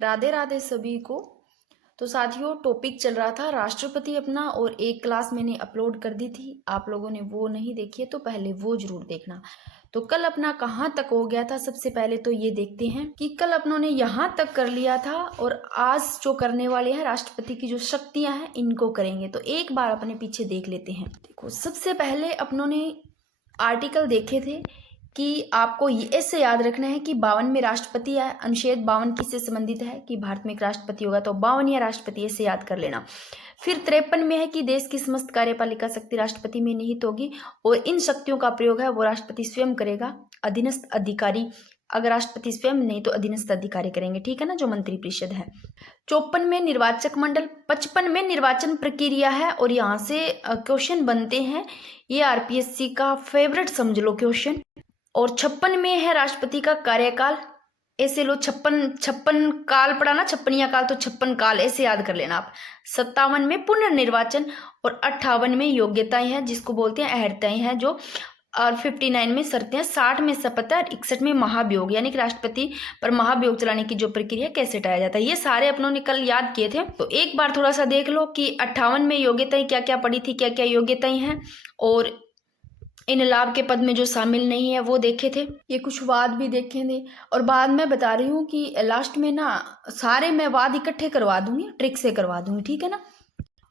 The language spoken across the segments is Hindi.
राधे राधे सभी को। तो साथियों, टॉपिक चल रहा था राष्ट्रपति अपना, और एक क्लास मैंने अपलोड कर दी थी। आप लोगों ने वो नहीं देखी है तो पहले वो जरूर देखना। तो कल अपना कहाँ तक हो गया था, सबसे पहले तो ये देखते हैं कि कल अपनों ने यहाँ तक कर लिया था, और आज जो करने वाले हैं राष्ट्रपति की जो शक्तियां हैं इनको करेंगे। तो एक बार अपने पीछे देख लेते हैं। देखो, सबसे पहले अपनों ने आर्टिकल देखे थे कि आपको ऐसे याद रखना है कि 52 में राष्ट्रपति है, अनुच्छेद 52 किससे संबंधित है कि भारत में एक राष्ट्रपति होगा, तो 52 या राष्ट्रपति ऐसे याद कर लेना। फिर 53 में है कि देश की समस्त कार्यपालिका शक्ति राष्ट्रपति में निहित होगी, और इन शक्तियों का प्रयोग है वो राष्ट्रपति स्वयं करेगा। अधीनस्थ अधिकारी, अगर राष्ट्रपति स्वयं नहीं तो अधीनस्थ अधिकारी करेंगे, ठीक है ना, जो मंत्रिपरिषद है। 54 में निर्वाचक मंडल, 55 में निर्वाचन प्रक्रिया है, और यहाँ से क्वेश्चन बनते हैं, ये आरपीएससी का फेवरेट समझ लो क्वेश्चन। और 56 में है राष्ट्रपति का कार्यकाल, ऐसे लो 56 काल पढ़ा ना, 56 काल, तो 56 काल ऐसे याद कर लेना आप। 57 में पुनर्निर्वाचन, और 58 में योग्यताएं हैं जिसको बोलते हैं अहर्ताएं हैं जो, और 59 में शर्तें, 60 में शपथ है, और 61 में महाभियोग, यानी कि राष्ट्रपति पर महाभियोग चलाने की जो प्रक्रिया कैसे हटाया जाता है। ये सारे अपनों ने कल याद किए थे, तो एक बार थोड़ा सा देख लो कि 58 में योग्यताएं क्या क्या पड़ी थी, क्या क्या योग्यताएं हैं, और इन लाभ के पद में जो शामिल नहीं है वो देखे थे। ये कुछ वाद भी देखे थे, और बाद में बता रही हूँ कि लास्ट में ना सारे मैं वाद इकट्ठे करवा दूंगी, ट्रिक से करवा दूंगी, ठीक है ना।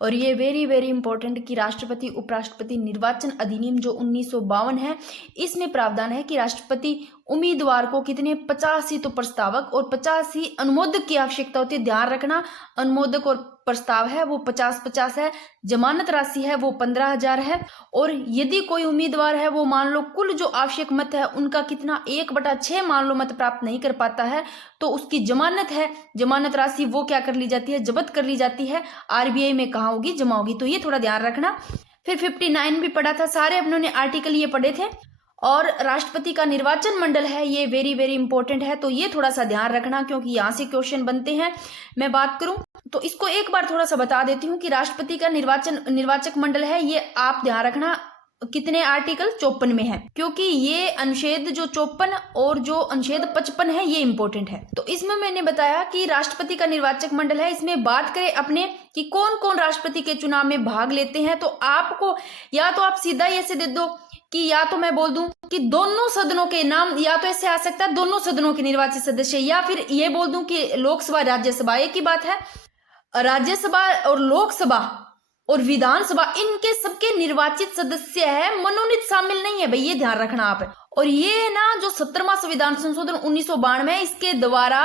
और ये वेरी वेरी इंपॉर्टेंट कि राष्ट्रपति उपराष्ट्रपति निर्वाचन अधिनियम जो 1952 है, इसमें प्रावधान है कि राष्ट्रपति उम्मीदवार को कितने 50 ही तो प्रस्तावक और 50 ही अनुमोदक की आवश्यकता होती है। ध्यान रखना, अनुमोदक और प्रस्ताव है वो 50-50 है, जमानत राशि है वो 15,000 है, और यदि कोई उम्मीदवार है वो मान लो कुल जो आवश्यक मत है उनका कितना 1/6 मान लो मत प्राप्त नहीं कर पाता है, तो उसकी जमानत है, जमानत राशि वो क्या कर ली जाती है, जब्त कर ली जाती है, आरबीआई में कहाँ होगी, जमा होगी। तो ये थोड़ा ध्यान रखना। फिर 59 भी पढ़ा था, सारे अपनों ने आर्टिकल ये पढ़े थे। और राष्ट्रपति का निर्वाचन मंडल है, ये वेरी वेरी इंपॉर्टेंट है, तो ये थोड़ा सा ध्यान रखना क्योंकि यहाँ से क्वेश्चन बनते हैं। मैं बात करूं तो इसको एक बार थोड़ा सा बता देती हूँ कि राष्ट्रपति का निर्वाचक मंडल है, ये आप ध्यान रखना कितने आर्टिकल 54 में है, क्योंकि ये अनुच्छेद जो 54 और जो अनुच्छेद 55 है ये इंपॉर्टेंट है। तो इसमें मैंने बताया कि राष्ट्रपति का निर्वाचक मंडल है, इसमें बात करें अपने कि कौन कौन राष्ट्रपति के चुनाव में भाग लेते हैं, तो आपको या तो आप सीधा ही ऐसे दे दो कि या तो मैं बोल दूं कि दोनों सदनों के नाम, या तो ऐसे आ सकता है दोनों सदनों के निर्वाचित सदस्य, या फिर ये बोल दूं कि लोकसभा राज्यसभा, एक ही बात है, राज्यसभा और लोकसभा और विधानसभा इनके सबके निर्वाचित सदस्य है, मनोनीत शामिल नहीं है भाई, ये ध्यान रखना आप। और ये ना जो 17वां संविधान संशोधन 1992 है, इसके द्वारा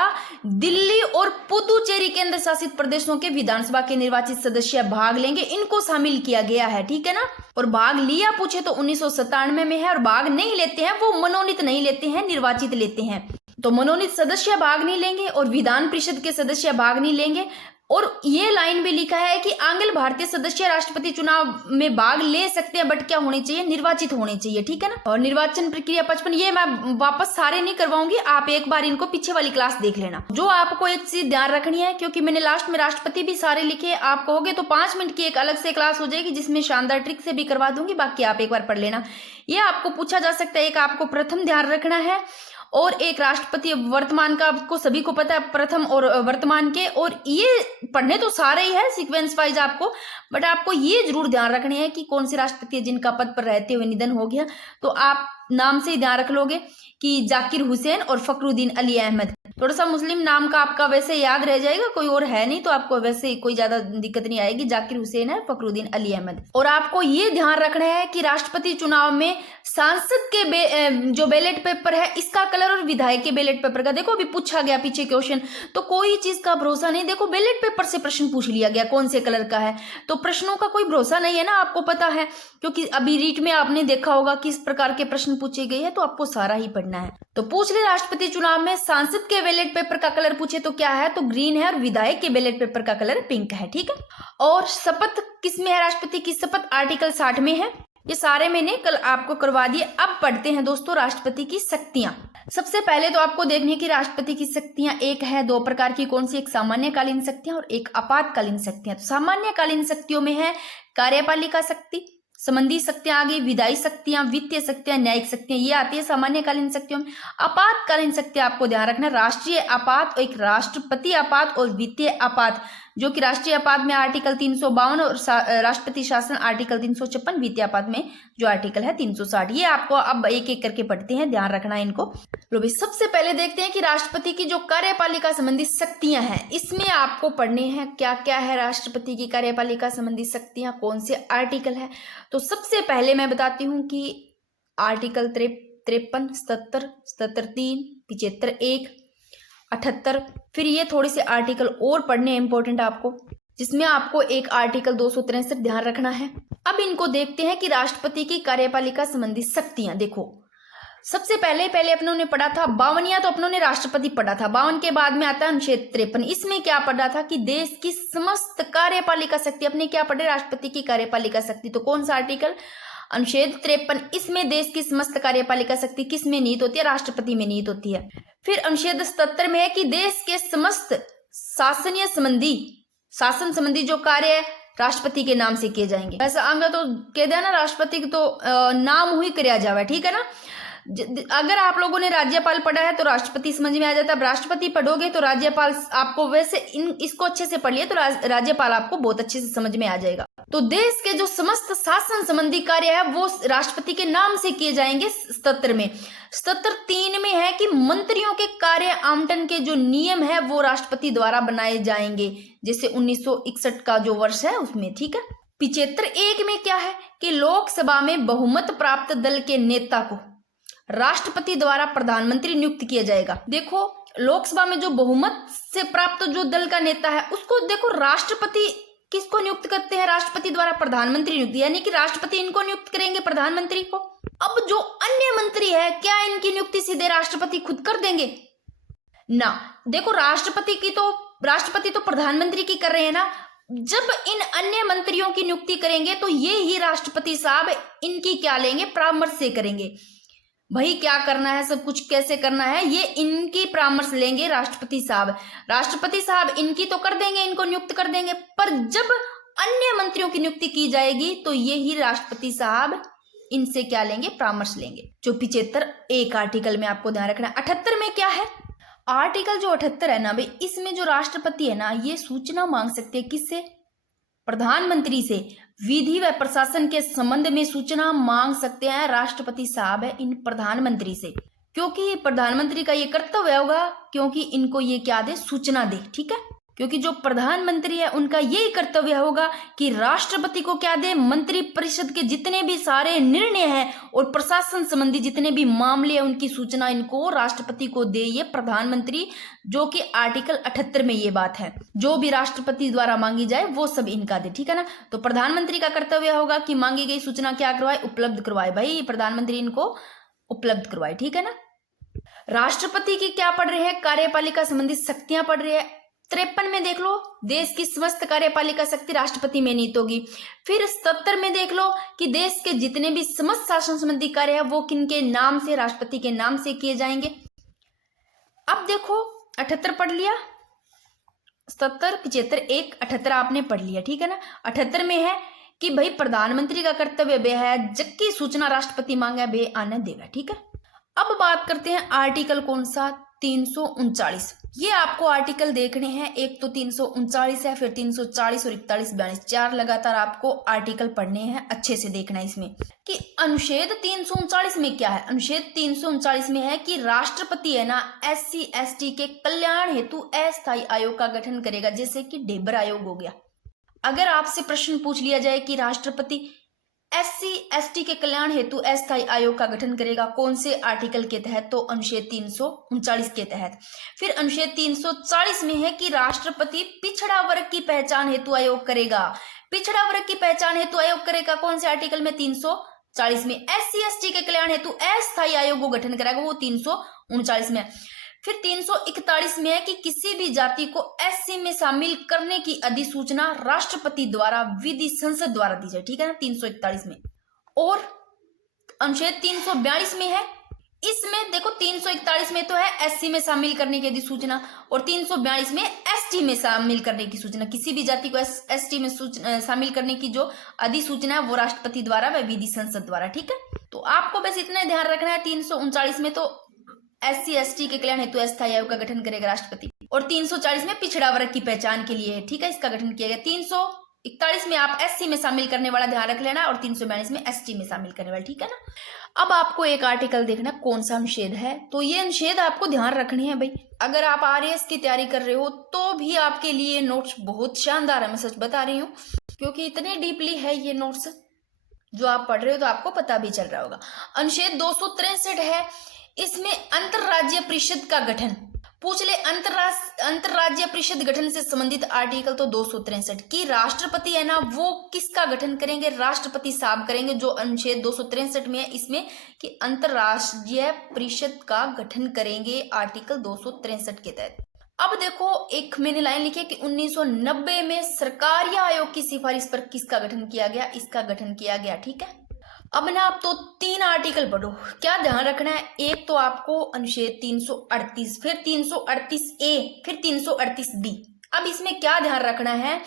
दिल्ली और पुदुचेरी केंद्र शासित प्रदेशों के विधानसभा के निर्वाचित सदस्य भाग लेंगे, इनको शामिल किया गया है, ठीक है ना। और भाग लिया पूछे तो 1997 में है, और भाग नहीं लेते हैं वो मनोनीत नहीं लेते हैं, निर्वाचित लेते हैं। तो मनोनीत सदस्य भाग नहीं लेंगे और विधान परिषद के सदस्य भाग नहीं लेंगे। और ये लाइन भी लिखा है कि आंग्ल भारतीय सदस्य राष्ट्रपति चुनाव में भाग ले सकते हैं, बट क्या होने चाहिए, निर्वाचित होने चाहिए, ठीक है ना। और निर्वाचन प्रक्रिया 55, ये मैं वापस सारे नहीं करवाऊंगी, आप एक बार इनको पीछे वाली क्लास देख लेना। जो आपको एक चीज ध्यान रखनी है, क्योंकि मैंने लास्ट में राष्ट्रपति भी सारे लिखे, आप कहोगे तो 5 मिनट की एक अलग से क्लास हो जाएगी जिसमें शानदार ट्रिक से भी करवा दूंगी, बाकी आप एक बार पढ़ लेना। ये आपको पूछा जा सकता है, एक आपको प्रथम ध्यान रखना है, और एक राष्ट्रपति वर्तमान का आपको सभी को पता है, प्रथम और वर्तमान के, और ये पढ़ने तो सारे ही है सीक्वेंस वाइज आपको, बट आपको ये जरूर ध्यान रखने हैं कि कौन से राष्ट्रपति है जिनका पद पर रहते हुए निधन हो गया। तो आप नाम से ही ध्यान रख लोगे कि जाकिर हुसैन और फखरुद्दीन अली अहमद। थोड़ा सा मुस्लिम नाम का आपका वैसे याद रह जाएगा, कोई और है नहीं तो आपको वैसे कोई ज्यादा दिक्कत नहीं आएगी, जाकिर हुसैन है, फखरुद्दीन अली अहमद। और आपको ये ध्यान रखना है कि राष्ट्रपति चुनाव में सांसद के जो बैलेट पेपर है इसका कलर और विधायक के बैलेट पेपर का, देखो अभी पूछा गया पीछे क्वेश्चन, तो कोई चीज का भरोसा नहीं, देखो बैलेट पेपर से प्रश्न पूछ लिया गया कौन से कलर का है, तो प्रश्नों का कोई भरोसा नहीं है ना, आपको पता है, क्योंकि अभी रीट में आपने देखा होगा किस प्रकार के प्रश्न पूछे गए हैं, तो आपको सारा ही पढ़ना है। तो पूछ ले राष्ट्रपति चुनाव में सांसद के बैलेट पेपर का कलर पूछे तो क्या है, तो ग्रीन है, और विधायक के बैलेट पेपर का कलर पिंक है, ठीक है। और शपथ किसमें है, राष्ट्रपति की शपथ आर्टिकल 60 में है। ये सारे मैंने कल आपको करवा दिए। अब पढ़ते हैं दोस्तों राष्ट्रपति की शक्तियां। सबसे पहले तो आपको देखनी है कि राष्ट्रपति की शक्तियां एक है, 2 प्रकार की, कौन सी, एक सामान्यकालीन शक्तियां और एक आपातकालीन शक्तियां। तो सामान्यकालीन शक्तियों में है कार्यपालिका शक्ति, संबंधी शक्तियां आ गई, विधायी शक्तियां, वित्तीय शक्तियां, न्यायिक शक्तियां, ये आती है सामान्यकालीन शक्तियों में। आपातकालीन शक्ति आपको ध्यान रखना, राष्ट्रीय आपात, एक राष्ट्रपति आपात और वित्तीय आपात, जो कि राष्ट्रीय आपात में आर्टिकल 352 और राष्ट्रपति शासन आर्टिकल 356, वित्तीय आपात में जो आर्टिकल है 360। ये आपको अब एक एक करके पढ़ते हैं, ध्यान रखना इनको। लो भाई, सबसे पहले देखते हैं कि राष्ट्रपति की जो कार्यपालिका संबंधी शक्तियां हैं, इसमें आपको पढ़ने हैं क्या क्या है राष्ट्रपति की कार्यपालिका संबंधी शक्तियां, कौन से आर्टिकल है। तो सबसे पहले मैं बताती हूँ कि आर्टिकल 53, 77, 77(3), 75(1), 78, फिर ये थोड़े से आर्टिकल और पढ़ने इंपॉर्टेंट आपको, जिसमें आपको एक आर्टिकल 263 ध्यान रखना है। अब इनको देखते हैं कि राष्ट्रपति की कार्यपालिका संबंधी शक्तियां। देखो, सबसे पहले अपनों ने पढ़ा था 52, तो अपनों ने राष्ट्रपति पढ़ा था। 52 के बाद में आता है अनुच्छेद 53। इसमें क्या पढ़ा था कि देश की समस्त कार्यपालिका शक्ति, अपने क्या पढ़े, राष्ट्रपति की कार्यपालिका शक्ति। तो कौन सा आर्टिकल, अनुच्छेद 53। इसमें देश की समस्त कार्यपालिका शक्ति किस में निहित होती है, राष्ट्रपति में निहित होती है। फिर अनुच्छेद 77 में है कि देश के समस्त शासन संबंधी जो कार्य राष्ट्रपति के नाम से किए जाएंगे। ऐसा आंगा तो कह दिया ना, राष्ट्रपति तो नाम हुई कराया जावे, ठीक है ना। अगर आप लोगों ने राज्यपाल पढ़ा है तो राष्ट्रपति समझ में आ जाता है। अब राष्ट्रपति पढ़ोगे तो राज्यपाल आपको, वैसे इसको अच्छे से पढ़ लिए तो राज्यपाल आपको बहुत अच्छे से समझ में आ जाएगा। तो देश के जो समस्त शासन संबंधी कार्य है वो राष्ट्रपति के नाम से किए जाएंगे। 77 में 77(3) में है कि मंत्रियों के कार्य आवंटन के जो नियम है वो राष्ट्रपति द्वारा बनाए जाएंगे, जैसे 1961 का जो वर्ष है उसमें, ठीक है। 75(1) में क्या है कि लोकसभा में बहुमत प्राप्त दल के नेता को राष्ट्रपति द्वारा प्रधानमंत्री नियुक्त किया जाएगा। देखो, लोकसभा में जो बहुमत से प्राप्त जो दल का नेता है उसको देखो, राष्ट्रपति किसको नियुक्त करते हैं, राष्ट्रपति द्वारा प्रधानमंत्री नियुक्त, यानी कि राष्ट्रपति इनको नियुक्त करेंगे, प्रधानमंत्री को। अब जो अन्य मंत्री है, क्या इनकी नियुक्ति सीधे राष्ट्रपति खुद कर देंगे ना। देखो, राष्ट्रपति तो प्रधानमंत्री की कर रहे हैं ना। जब इन अन्य मंत्रियों की नियुक्ति करेंगे तो ये ही राष्ट्रपति साहब इनकी क्या लेंगे, परामर्श से करेंगे। भाई क्या करना है, सब कुछ कैसे करना है, ये इनकी परामर्श लेंगे राष्ट्रपति साहब। राष्ट्रपति साहब इनकी तो कर देंगे, इनको नियुक्त कर देंगे, पर जब अन्य मंत्रियों की नियुक्ति की जाएगी तो ये ही राष्ट्रपति साहब इनसे क्या लेंगे, परामर्श लेंगे। जो 75(1) आर्टिकल में आपको ध्यान रखना है। 78 में क्या है, आर्टिकल जो 78 है ना भाई, इसमें जो राष्ट्रपति है ना, ये सूचना मांग सकते हैं किससे, प्रधानमंत्री से। विधि व प्रशासन के संबंध में सूचना मांग सकते हैं राष्ट्रपति साहब है इन प्रधानमंत्री से, क्योंकि प्रधानमंत्री का ये कर्तव्य होगा, क्योंकि इनको ये क्या दे, सूचना दे, ठीक है। क्योंकि जो प्रधानमंत्री है उनका यही कर्तव्य होगा कि राष्ट्रपति को क्या दे, मंत्री परिषद के जितने भी सारे निर्णय हैं और प्रशासन संबंधी जितने भी मामले हैं उनकी सूचना इनको राष्ट्रपति को दे, ये प्रधानमंत्री, जो कि आर्टिकल 78 में ये बात है। जो भी राष्ट्रपति द्वारा मांगी जाए वो सब इनका दे, ठीक है ना। तो प्रधानमंत्री का कर्तव्य होगा कि मांगी गई सूचना क्या करवाए, उपलब्ध करवाए। भाई प्रधानमंत्री इनको उपलब्ध करवाए, ठीक है ना। राष्ट्रपति की क्या पढ़ रहे हैं, कार्यपालिका संबंधी शक्तियां पढ़ रहे हैं। 53 में देख लो, देश की समस्त कार्यपालिका शक्ति राष्ट्रपति में निहित होगी। फिर 77 में देख लो कि देश के जितने भी समस्त शासन संबंधी कार्य है वो किनके नाम से, राष्ट्रपति के नाम से किए जाएंगे। अब देखो, 78 पढ़ लिया, 77, 75(1), 78 आपने पढ़ लिया, ठीक है ना। 78 में है कि भाई प्रधानमंत्री का कर्तव्य बे है, जबकि सूचना राष्ट्रपति मांगे बे आने देगा, ठीक है। अब बात करते हैं आर्टिकल कौन सा, 339। ये आपको आर्टिकल देखने हैं, एक तो 339 है, फिर 340 और 41, 42, 4 लगातार आपको आर्टिकल पढ़ने हैं। अच्छे से देखना है इसमें कि अनुच्छेद 339 में क्या है। अनुच्छेद 339 में है कि राष्ट्रपति है ना, SC ST के कल्याण हेतु अस्थायी आयोग का गठन करेगा, जैसे कि डेबर आयोग हो गया। अगर आपसे प्रश्न पूछ लिया जाए कि राष्ट्रपति SC ST के कल्याण हेतु अस्थायी आयोग का गठन करेगा, कौन से आर्टिकल के तहत, तो अनुच्छेद 339 के तहत। फिर अनुच्छेद 340 में है कि राष्ट्रपति पिछड़ा वर्ग की पहचान हेतु आयोग करेगा। पिछड़ा वर्ग की पहचान हेतु आयोग करेगा कौन से आर्टिकल में, 340 में। SC ST के कल्याण हेतु अस्थायी आयोग को गठन कराएगा, वो 339 में। फिर 341 में है कि किसी भी जाति को SC में शामिल करने की अधिसूचना राष्ट्रपति द्वारा विधि संसद द्वारा दी जाए, ठीक है ना, 341 में। और अनुच्छेद 342 में है इसमें देखो 341 में तो है एससी में शामिल करने की अधिसूचना, और 342 में एसटी में शामिल करने की सूचना। किसी भी जाति को एसटी में शामिल करने की जो अधिसूचना है वो राष्ट्रपति द्वारा व विधि संसद द्वारा, ठीक है। तो आपको बस इतना ध्यान रखना है, 339 में तो एससी एसटी के कल्याण हेतु अस्थायी आयोग का गठन करेगा राष्ट्रपति, और 340 में पिछड़ा वर्ग की पहचान के लिए है, ठीक है, इसका गठन किया गया। 341 में आप एससी में शामिल करने वाला ध्यान रख लेना, और 342 में एसटी में शामिल करने वाला, ठीक है ना। अब आपको एक आर्टिकल देखना कौन सा अनुच्छेद है, तो ये अनुच्छेद आपको ध्यान रखने हैं भाई। अगर आप आरएएस की तैयारी कर रहे हो तो भी आपके लिए नोट्स बहुत शानदार है, मैं सच बता रही हूँ, क्योंकि इतने डीपली है ये नोट्स जो आप पढ़ रहे हो, तो आपको पता भी चल रहा होगा। अनुच्छेद 263 है, इसमें अंतरराज्यीय परिषद का गठन पूछ ले। अंतरराज्यीय परिषद गठन से संबंधित आर्टिकल तो 263 की राष्ट्रपति है ना, वो किसका गठन करेंगे, राष्ट्रपति साहब करेंगे, जो अनुच्छेद 263 में है इसमें कि अंतरराष्ट्रीय परिषद का गठन करेंगे आर्टिकल 263 के तहत। अब देखो एक मैंने लाइन लिखी है कि 1990 में सरकारी आयोग की सिफारिश पर किसका गठन किया गया, इसका गठन किया गया, ठीक है। अब ना आप तो 3 आर्टिकल पढ़ो, क्या ध्यान रखना है, एक तो आपको अनुच्छेद 338, फिर 338A, फिर 338B। अब इसमें क्या ध्यान रखना है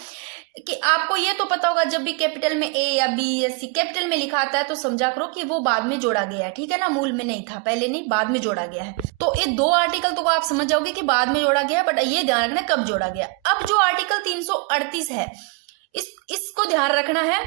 कि आपको ये तो पता होगा जब भी कैपिटल में ए या बी या सी कैपिटल में लिखा आता है तो समझा करो कि वो बाद में जोड़ा गया है, ठीक है ना, मूल में नहीं था, पहले नहीं, बाद में जोड़ा गया है। तो ये 2 आर्टिकल तो आप समझ जाओगे कि बाद में जोड़ा गया है, बट ये ध्यान रखना कब जोड़ा गया। अब जो आर्टिकल 338 है इसको ध्यान रखना है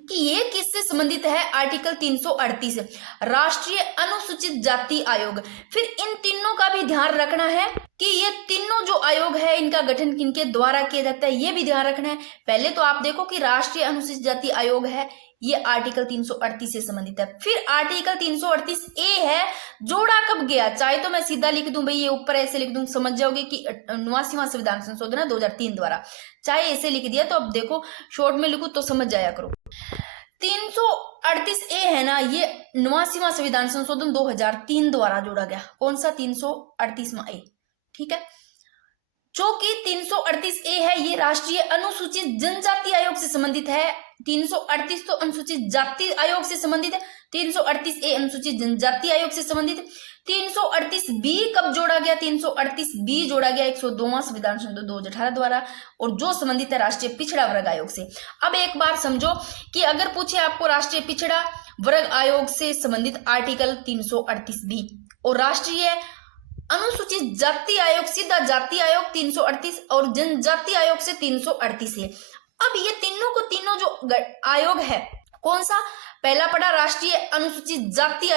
कि ये किससे संबंधित है, आर्टिकल 338 राष्ट्रीय अनुसूचित जाति आयोग। फिर इन तीनों का भी ध्यान रखना है कि ये तीनों जो आयोग है इनका गठन किनके द्वारा किया जाता है, ये भी ध्यान रखना है। पहले तो आप देखो कि राष्ट्रीय अनुसूचित जाति आयोग है, ये आर्टिकल 338 से संबंधित है। फिर आर्टिकल 338A है, जोड़ा कब गया, चाहे तो मैं सीधा लिख दूं भाई, ये ऊपर ऐसे लिख दूं, समझ जाओगे कि 89वां संविधान संशोधन 2003 द्वारा, चाहे ऐसे लिख दिया तो अब देखो शॉर्ट में लिखूं तो समझ जाया करो। 338A है ना, ये 89वां संविधान संशोधन 2003 द्वारा जोड़ा गया। कौन सा, 338वां ए, ठीक है। जो कि 338A है ये राष्ट्रीय अनुसूचित जनजाति आयोग से संबंधित है। 338 तो अनुसूचित जाति आयोग से संबंधित है, 338A अनुसूचित जनजाति आयोग से संबंधित है। 338B कब जोड़ा गया, 338B जोड़ा गया 102वां संविधान संशोधन 2018 द्वारा, और जो संबंधित है राष्ट्रीय पिछड़ा वर्ग आयोग से। अब एक बार समझो कि अगर पूछे आपको राष्ट्रीय पिछड़ा वर्ग आयोग से संबंधित आर्टिकल 338B और राष्ट्रीय अनुसूचित जाति आयोग, सीधा जाति आयोग 338 और जनजाति आयोग से 338 है। अब ये तीनों जो आयोग है, कौन सा, पहला पढ़ा राष्ट्रीय अनुसूचित जाति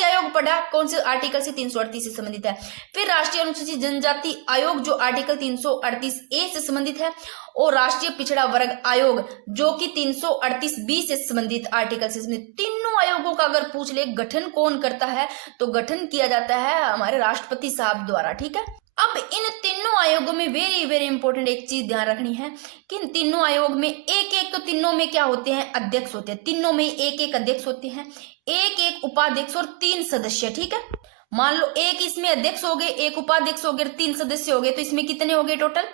आयोग पढ़ा कौन से आर्टिकल से 338 से संबंधित है। फिर राष्ट्रीय अनुसूचित जनजाति आयोग जो आर्टिकल 338A से संबंधित है, और राष्ट्रीय पिछड़ा वर्ग आयोग जो कि 338B से संबंधित आर्टिकल से संबंधित। तीनों आयोगों का अगर पूछ ले गठन कौन करता है, तो गठन किया जाता है हमारे राष्ट्रपति साहब द्वारा, ठीक है। अब इन तीनों आयोगों में वेरी वेरी इंपॉर्टेंट एक चीज ध्यान रखनी है कि इन तीनों आयोग में एक तो तीनों में क्या होते हैं, अध्यक्ष होते हैं, तीनों में एक अध्यक्ष होते हैं, एक उपाध्यक्ष और 3 सदस्य, ठीक है। मान लो एक इसमें अध्यक्ष हो गए, एक उपाध्यक्ष हो गए, 3 सदस्य हो गए, तो इसमें कितने हो गए टोटल,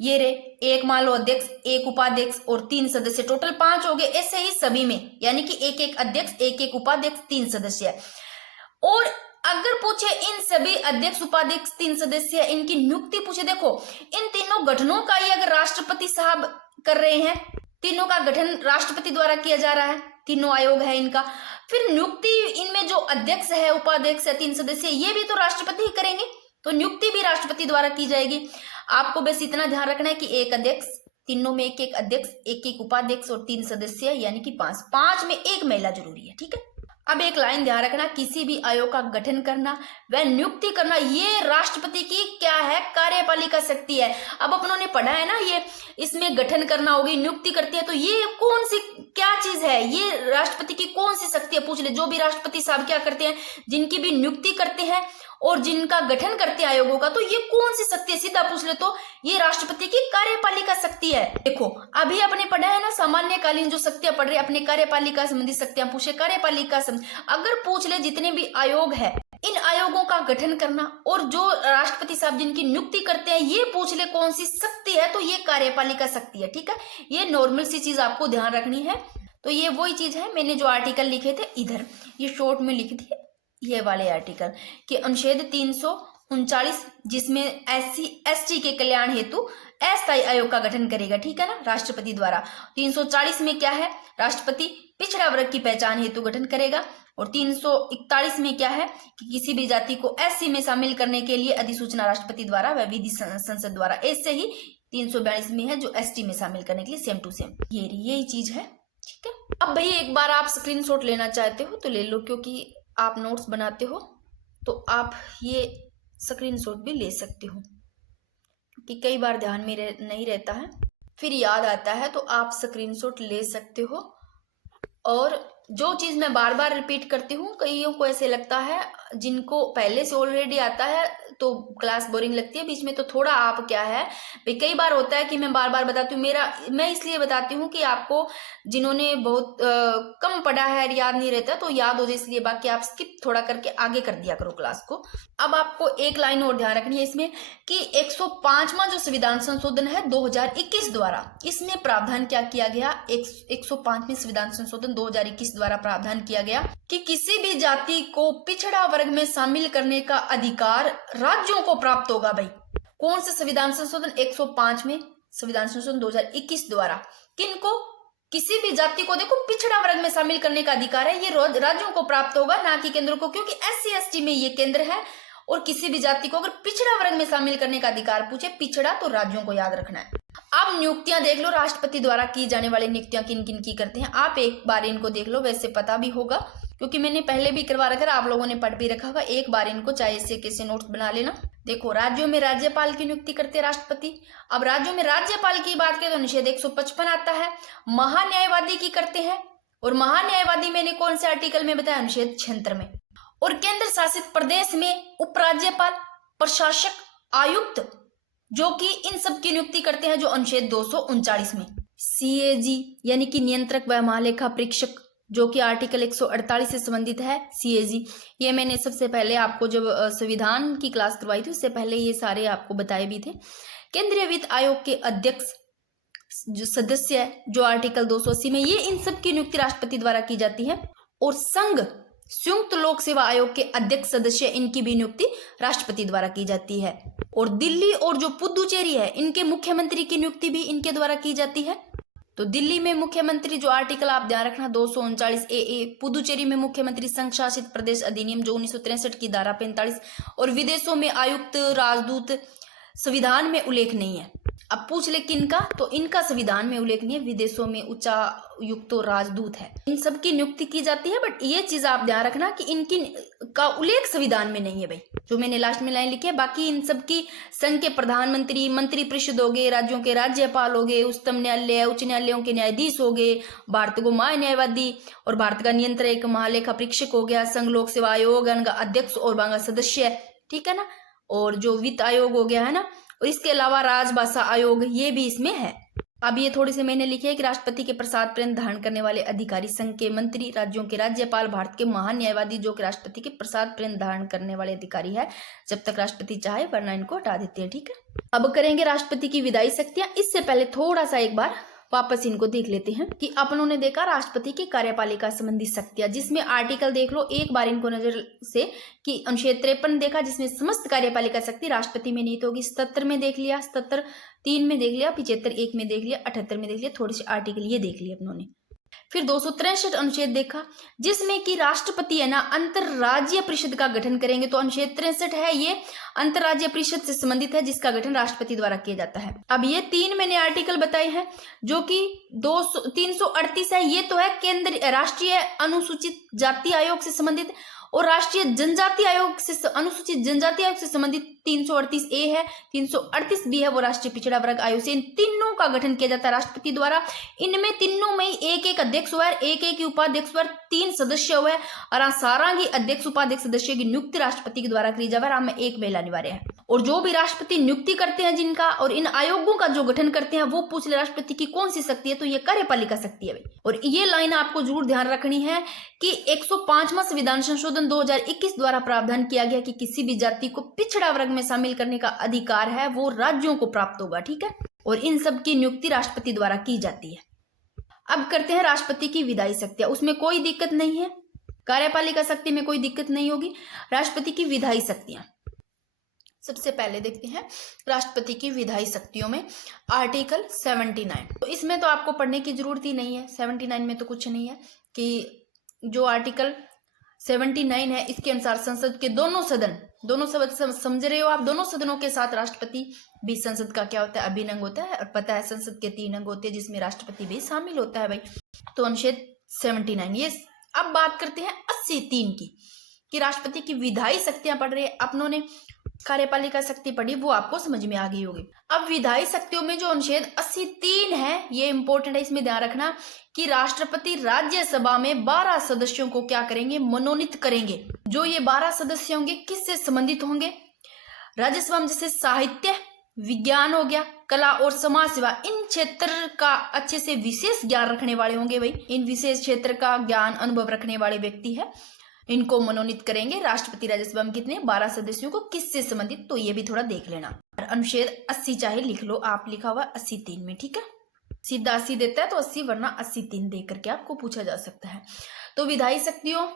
ये रे, एक मान लो अध्यक्ष, एक उपाध्यक्ष और 3 सदस्य, टोटल 5 हो गए। ऐसे ही सभी में, यानी कि एक अध्यक्ष, एक उपाध्यक्ष, 3 सदस्य। और अगर पूछे इन सभी अध्यक्ष उपाध्यक्ष 3 सदस्य इनकी नियुक्ति पूछे, देखो इन तीनों गठनों का ही अगर राष्ट्रपति साहब कर रहे हैं, तीनों का गठन राष्ट्रपति द्वारा किया जा रहा है, तीनों आयोग है इनका, फिर नियुक्ति इनमें जो अध्यक्ष है, उपाध्यक्ष है, 3 सदस्य, ये भी तो राष्ट्रपति ही करेंगे, तो नियुक्ति भी राष्ट्रपति द्वारा की जाएगी। आपको बस इतना ध्यान रखना है कि एक अध्यक्ष, तीनों में एक अध्यक्ष, एक उपाध्यक्ष और 3 सदस्य, यानी कि 5 में एक महिला जरूरी है, ठीक है। अब एक लाइन ध्यान रखना, किसी भी आयोग का गठन करना व नियुक्ति करना ये राष्ट्रपति की क्या है, कार्यपालिका शक्ति है। अब अपनों ने पढ़ा है ना, ये इसमें गठन करना होगी, नियुक्ति करती है, तो ये कौन सी क्या चीज है, ये राष्ट्रपति की कौन सी शक्ति है, पूछ ले। जो भी राष्ट्रपति साहब क्या करते हैं, जिनकी भी नियुक्ति करते हैं और जिनका गठन करते हैं आयोगों का, तो ये कौन सी शक्ति है, सीधा पूछ ले तो ये राष्ट्रपति की कार्यपालिका शक्ति है। देखो अभी अपने पढ़ा है ना, सामान्यकालीन जो शक्तियां पढ़ रहे, अपने कार्यपालिका संबंधी शक्तियां पूछे, कार्यपालिका अगर पूछ ले जितने भी आयोग है, इन आयोगों का गठन करना और जो राष्ट्रपति साहब जिनकी नियुक्ति करते हैं, ये पूछ ले कौन सी शक्ति है, तो ये कार्यपालिका शक्ति है, ठीक है। ये नॉर्मल सी चीज आपको ध्यान रखनी है। तो ये वही चीज है, मैंने जो आर्टिकल लिखे थे इधर, ये शॉर्ट में लिख दिए, ये वाले आर्टिकल कि अनुच्छेद 339 जिसमें SC ST के कल्याण हेतु अस्थायी आयोग का गठन करेगा, ठीक है ना, राष्ट्रपति द्वारा। 340 में क्या है, राष्ट्रपति पिछड़ा वर्ग की पहचान हेतु गठन करेगा। और 341 में क्या है कि किसी भी जाति को SC में शामिल करने के लिए अधिसूचना राष्ट्रपति द्वारा व विधि संसद द्वारा। ऐसे ही 342 में है जो ST में शामिल करने के लिए सेम टू सेम यही चीज है, ठीक है। अब भाई एक बार आप स्क्रीनशॉट लेना चाहते हो तो ले लो, क्योंकि आप नोट्स बनाते हो तो आप ये स्क्रीनशॉट भी ले सकते हो, क्योंकि कई बार ध्यान में नहीं रहता है, फिर याद आता है तो आप स्क्रीनशॉट ले सकते हो। और जो चीज मैं बार बार रिपीट करती हूँ, कईयों को ऐसे लगता है जिनको पहले से ऑलरेडी आता है तो क्लास बोरिंग लगती है बीच में, तो थोड़ा आप क्या है भाई, कई बार होता है कि मैं बार बार बताती हूँ, मैं इसलिए बताती हूँ कि आपको जिन्होंने बहुत कम पढ़ा है, याद नहीं रहता तो याद हो जाए इसलिए, बाकी आप स्किप थोड़ा करके आगे कर दिया करो क्लास को। अब आपको एक लाइन और ध्यान रखनी है इसमें कि 105वां जो संविधान संशोधन है 2021 द्वारा, इसमें प्रावधान क्या किया गया, 105वें संविधान संशोधन 2021 द्वारा प्रावधान किया गया कि किसी भी जाति को पिछड़ा वर्ग में शामिल करने का अधिकार राज्यों को प्राप्त होगा। भाई कौन से संविधान संशोधन, 105 में संविधान संशोधन 2021 द्वारा, किनको, किसी भी जाति को देखो पिछड़ा वर्ग में शामिल करने का अधिकार है, ये राज्यों को प्राप्त होगा, ना कि केंद्र को, क्योंकि SC ST में ये केंद्र है। और किसी भी जाति को अगर पिछड़ा वर्ग में शामिल करने का अधिकार पूछे, पिछड़ा, तो राज्यों को याद रखना है। अब नियुक्तियां देख लो, राष्ट्रपति द्वारा की जाने वाली नियुक्तियां किन किन की करते हैं, आप एक बार इनको देख लो, वैसे पता भी होगा क्योंकि मैंने पहले भी करवा रखा है, आप लोगों ने पढ़ भी रखा होगा, एक बार इनको चाहे ऐसे कैसे नोट्स बना लेना। देखो, राज्यों में राज्यपाल की नियुक्ति करते हैं राष्ट्रपति। अब राज्यों में राज्यपाल की बात करें तो अनुच्छेद 155 आता है। महान्यायवादी की करते हैं, और महान्यायवादी मैंने कौन से आर्टिकल में बताया, अनुच्छेद 76 में। और केंद्र शासित प्रदेश में उपराज्यपाल, प्रशासक, आयुक्त, जो कि इन सब की नियुक्ति करते हैं, जो अनुच्छेद 239 में। CAG यानी कि नियंत्रक व महालेखा परीक्षक, जो कि आर्टिकल 148 से संबंधित है। CAG ये मैंने सबसे पहले आपको जब संविधान की क्लास करवाई थी उससे पहले ये सारे आपको बताए भी थे। केंद्रीय वित्त आयोग के अध्यक्ष जो सदस्य है, जो आर्टिकल 280 में, ये इन सब की नियुक्ति राष्ट्रपति द्वारा की जाती है। और संघ संयुक्त लोक सेवा आयोग के अध्यक्ष सदस्य, इनकी भी नियुक्ति राष्ट्रपति द्वारा की जाती है। और दिल्ली और जो पुदुचेरी है, इनके मुख्यमंत्री की नियुक्ति भी इनके द्वारा की जाती है। तो दिल्ली में मुख्यमंत्री, जो आर्टिकल आप ध्यान रखना 239 AA, पुदुचेरी में मुख्यमंत्री संघ शासित प्रदेश अधिनियम जो 1963 की धारा 45, और विदेशों में आयुक्त, राजदूत, संविधान में उल्लेख नहीं है। अब पूछ ले किनका, तो इनका संविधान में उल्लेख नहीं है, विदेशों में उच्चायुक्त राजदूत है, इन सब की नियुक्ति की जाती है। बट ये चीज आप ध्यान रखना कि इनकी का उल्लेख संविधान में नहीं है भाई, जो मैंने लास्ट में लाइन लिखी है। बाकी इन सब की संघ के प्रधानमंत्री, मंत्री परिषद हो गए, राज्यों के राज्यपाल हो गए, उच्चतम न्यायालय, उच्च न्यायालयों के न्यायाधीश हो गए, भारत को महान्यायवादी और भारत का नियंत्रक महालेखा परीक्षक हो गया, संघ लोक सेवा आयोग का अध्यक्ष और बांगा सदस्य है, ठीक है ना। और जो वित्त आयोग हो गया है ना, और इसके अलावा राजभाषा आयोग, ये भी इसमें है। अब ये थोड़ी सी मैंने लिखी है कि राष्ट्रपति के प्रसाद प्रेम धारण करने वाले अधिकारी, संघ के मंत्री, राज्यों के राज्यपाल, भारत के महान्यायवादी, जो कि राष्ट्रपति के प्रसाद प्रेम धारण करने वाले अधिकारी है जब तक राष्ट्रपति चाहे, वरना इनको हटा देते हैं, ठीक है। अब करेंगे राष्ट्रपति की विधायी शक्तियां। इससे पहले थोड़ा सा एक बार वापस इनको देख लेते हैं कि अपनों ने देखा राष्ट्रपति की कार्यपालिका संबंधी शक्तियां, जिसमें आर्टिकल देख लो एक बार इनको नजर से कि अनुच्छेद 53 देखा, जिसमें समस्त कार्यपालिका शक्ति राष्ट्रपति में निहित होगी। 77 में देख लिया, 77 3 में देख लिया, 75 1 में देख लिया, 78 में देख लिया, थोड़े से आर्टिकल ये देख लिए अपनों ने। फिर 263 अनुच्छेद देखा, जिसमें कि राष्ट्रपति है ना अंतरराज्यीय परिषद का गठन करेंगे। तो अनुच्छेद 63 है, ये अंतरराज्यीय परिषद से संबंधित है, जिसका गठन राष्ट्रपति द्वारा किया जाता है। अब ये 3 मैंने आर्टिकल बताए हैं, जो कि 338 है, ये तो है केंद्र राष्ट्रीय अनुसूचित जाति आयोग से संबंधित, और राष्ट्रीय जनजाति आयोग से, अनुसूचित जनजाति आयोग से संबंधित 338A है, 338B है, वो राष्ट्रीय पिछड़ा वर्ग आयोग से। इन तीनों का गठन किया जाता है राष्ट्रपति द्वारा। इनमें तीनों में एक एक अध्यक्ष हुआ है, एक एक उपाध्यक्ष हुआ है, 3 सदस्य हुए, और सारंगी अध्यक्ष उपाध्यक्ष सदस्य की नियुक्ति राष्ट्रपति के द्वारा करी जाए, में एक महिला अनिवार्य है। और जो भी राष्ट्रपति नियुक्ति करते हैं जिनका, और इन आयोगों का जो गठन करते हैं, वो पूछ ले राष्ट्रपति की कौन सी शक्ति है, तो ये कार्यपालिका शक्ति है। और ये लाइन आपको जरूर ध्यान रखनी है कि 105वां संविधान संशोधन 2021 द्वारा प्रावधान किया गया कि किसी भी जाति को पिछड़ा वर्ग में शामिल करने का अधिकार है, वो राज्यों को प्राप्त होगा, ठीक है। और इन सब की नियुक्ति राष्ट्रपति द्वारा की जाती है। अब करते हैं राष्ट्रपति की विधायी शक्तियां। उसमें कोई दिक्कत नहीं है, कार्यपालिका शक्ति में कोई दिक्कत नहीं होगी। राष्ट्रपति की विधायी शक्तियां, सबसे पहले देखते हैं राष्ट्रपति की विधायी शक्तियों में आर्टिकल 79। तो इसमें तो आपको पढ़ने की जरूरत ही नहीं है, 79 में तो कुछ नहीं है कि जो आर्टिकल 79 है इसके अनुसार संसद के दोनों सदन समझ रहे हो आप, दोनों सदनों के साथ राष्ट्रपति भी, संसद का क्या होता है, अभिन्न अंग होता है, और पता है संसद के 3 अंग होते हैं जिसमें राष्ट्रपति भी शामिल होता है भाई। तो अनुच्छेद 79 ये। अब बात करते हैं 83 की, कि राष्ट्रपति की विधायी शक्तियां पढ़ रहे हैं अपनों ने, कार्यपालिका शक्ति पढ़ी वो आपको समझ में आ गई होगी। अब विधायी शक्तियों में जो अनुच्छेद 83 है ये इंपॉर्टेंट है, इसमें ध्यान रखना कि राष्ट्रपति राज्यसभा में 12 सदस्यों को क्या करेंगे, मनोनीत करेंगे। जो ये 12 सदस्य होंगे किससे संबंधित होंगे, राज्यसभा में जैसे साहित्य, विज्ञान हो गया, कला और समाज सेवा, इन क्षेत्र का अच्छे से विशेष ज्ञान रखने वाले होंगे भाई। इन विशेष क्षेत्र का ज्ञान अनुभव रखने वाले व्यक्ति है, इनको मनोनीत करेंगे। राष्ट्रपति राज्यसभा में कितने, 12 सदस्यों को किससे संबंधित, तो ये भी थोड़ा देख लेना। अनुच्छेद 80 चाहे लिख लो आप, लिखा हुआ 83 में, ठीक है, सीधा 80 देता है तो 80 वरना 83 दे करके आपको पूछा जा सकता है। तो विधायी शक्तियों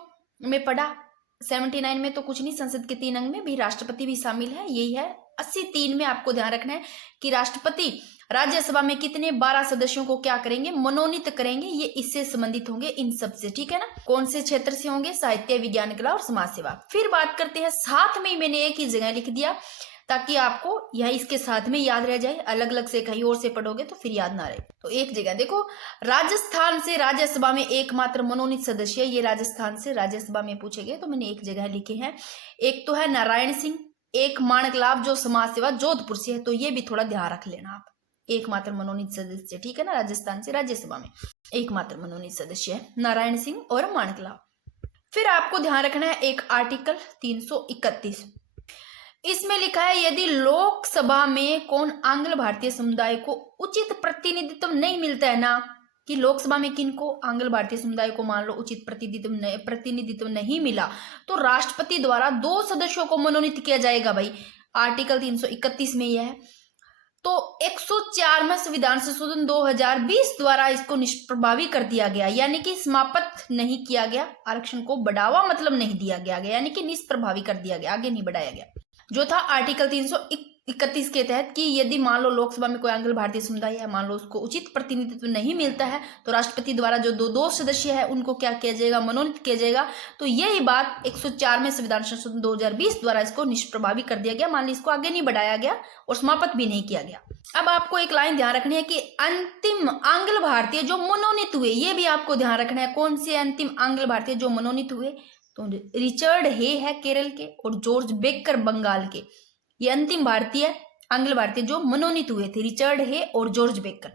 में पढ़ा 79 में तो कुछ नहीं, संसद के 3 अंग में भी राष्ट्रपति भी शामिल है, यही है। 83 में आपको ध्यान रखना है कि राष्ट्रपति राज्यसभा में कितने, 12 सदस्यों को क्या करेंगे, मनोनीत करेंगे। ये इससे संबंधित होंगे इन सब से, ठीक है ना। कौन से क्षेत्र से होंगे, साहित्य, विज्ञान, कला और समाज सेवा। फिर बात करते हैं, साथ में मैंने एक ही जगह लिख दिया ताकि आपको यह इसके साथ में याद रह जाए, अलग अलग से कहीं और से पढ़ोगे तो फिर याद ना रहे। तो एक जगह देखो, राजस्थान से राज्यसभा में एकमात्र मनोनीत सदस्य, ये राजस्थान से राज्यसभा में पूछे गए तो मैंने एक जगह लिखे हैं। एक तो है नारायण सिंह, एक माणक लाभ जो समाज सेवा जोधपुर से है, तो ये भी थोड़ा ध्यान रख लेना आप, एकमात्र मनोनीत सदस्य, ठीक है ना। राजस्थान से राज्यसभा में एकमात्र मनोनीत सदस्य है नारायण सिंह और माणक लाभ। फिर आपको ध्यान रखना है एक आर्टिकल 331, इसमें लिखा है यदि लोकसभा में कौन आंग्ल भारतीय समुदाय को उचित प्रतिनिधित्व नहीं मिलता है ना, कि लोकसभा में किनको, आंग्ल भारतीय समुदाय को मान लो उचित प्रतिनिधित्व नहीं मिला, तो राष्ट्रपति द्वारा 2 सदस्यों को मनोनीत किया जाएगा भाई। आर्टिकल 331 में यह है। तो 104वें संविधान संशोधन 2020 द्वारा इसको निष्प्रभावी कर दिया गया, यानी कि समाप्त नहीं किया गया, आरक्षण को बढ़ावा मतलब नहीं दिया गया, यानी कि निष्प्रभावी कर दिया गया, आगे नहीं बढ़ाया गया। जो था आर्टिकल 331 के तहत कि यदि मान लो लोकसभा में कोई आंग्ल भारतीय समुदाय है, मान लो उसको उचित प्रतिनिधित्व नहीं मिलता है, तो राष्ट्रपति द्वारा जो 2 सदस्य है उनको क्या किया जाएगा, मनोनीत किया जाएगा। तो यही बात 104वें संविधान संशोधन 2020 द्वारा इसको निष्प्रभावी कर दिया गया, मान ली इसको आगे नहीं बढ़ाया गया और समाप्त भी नहीं किया गया। अब आपको एक लाइन ध्यान रखनी है कि अंतिम आंग्ल भारतीय जो मनोनीत हुए, ये भी आपको ध्यान रखना है, कौन से अंतिम आंग्ल भारतीय जो मनोनीत हुए, तो रिचर्ड हे है केरल के और जॉर्ज बेकर बंगाल के, ये अंतिम भारतीय आंग्ल भारतीय जो मनोनीत हुए थे, रिचर्ड हे और जॉर्ज बेकर।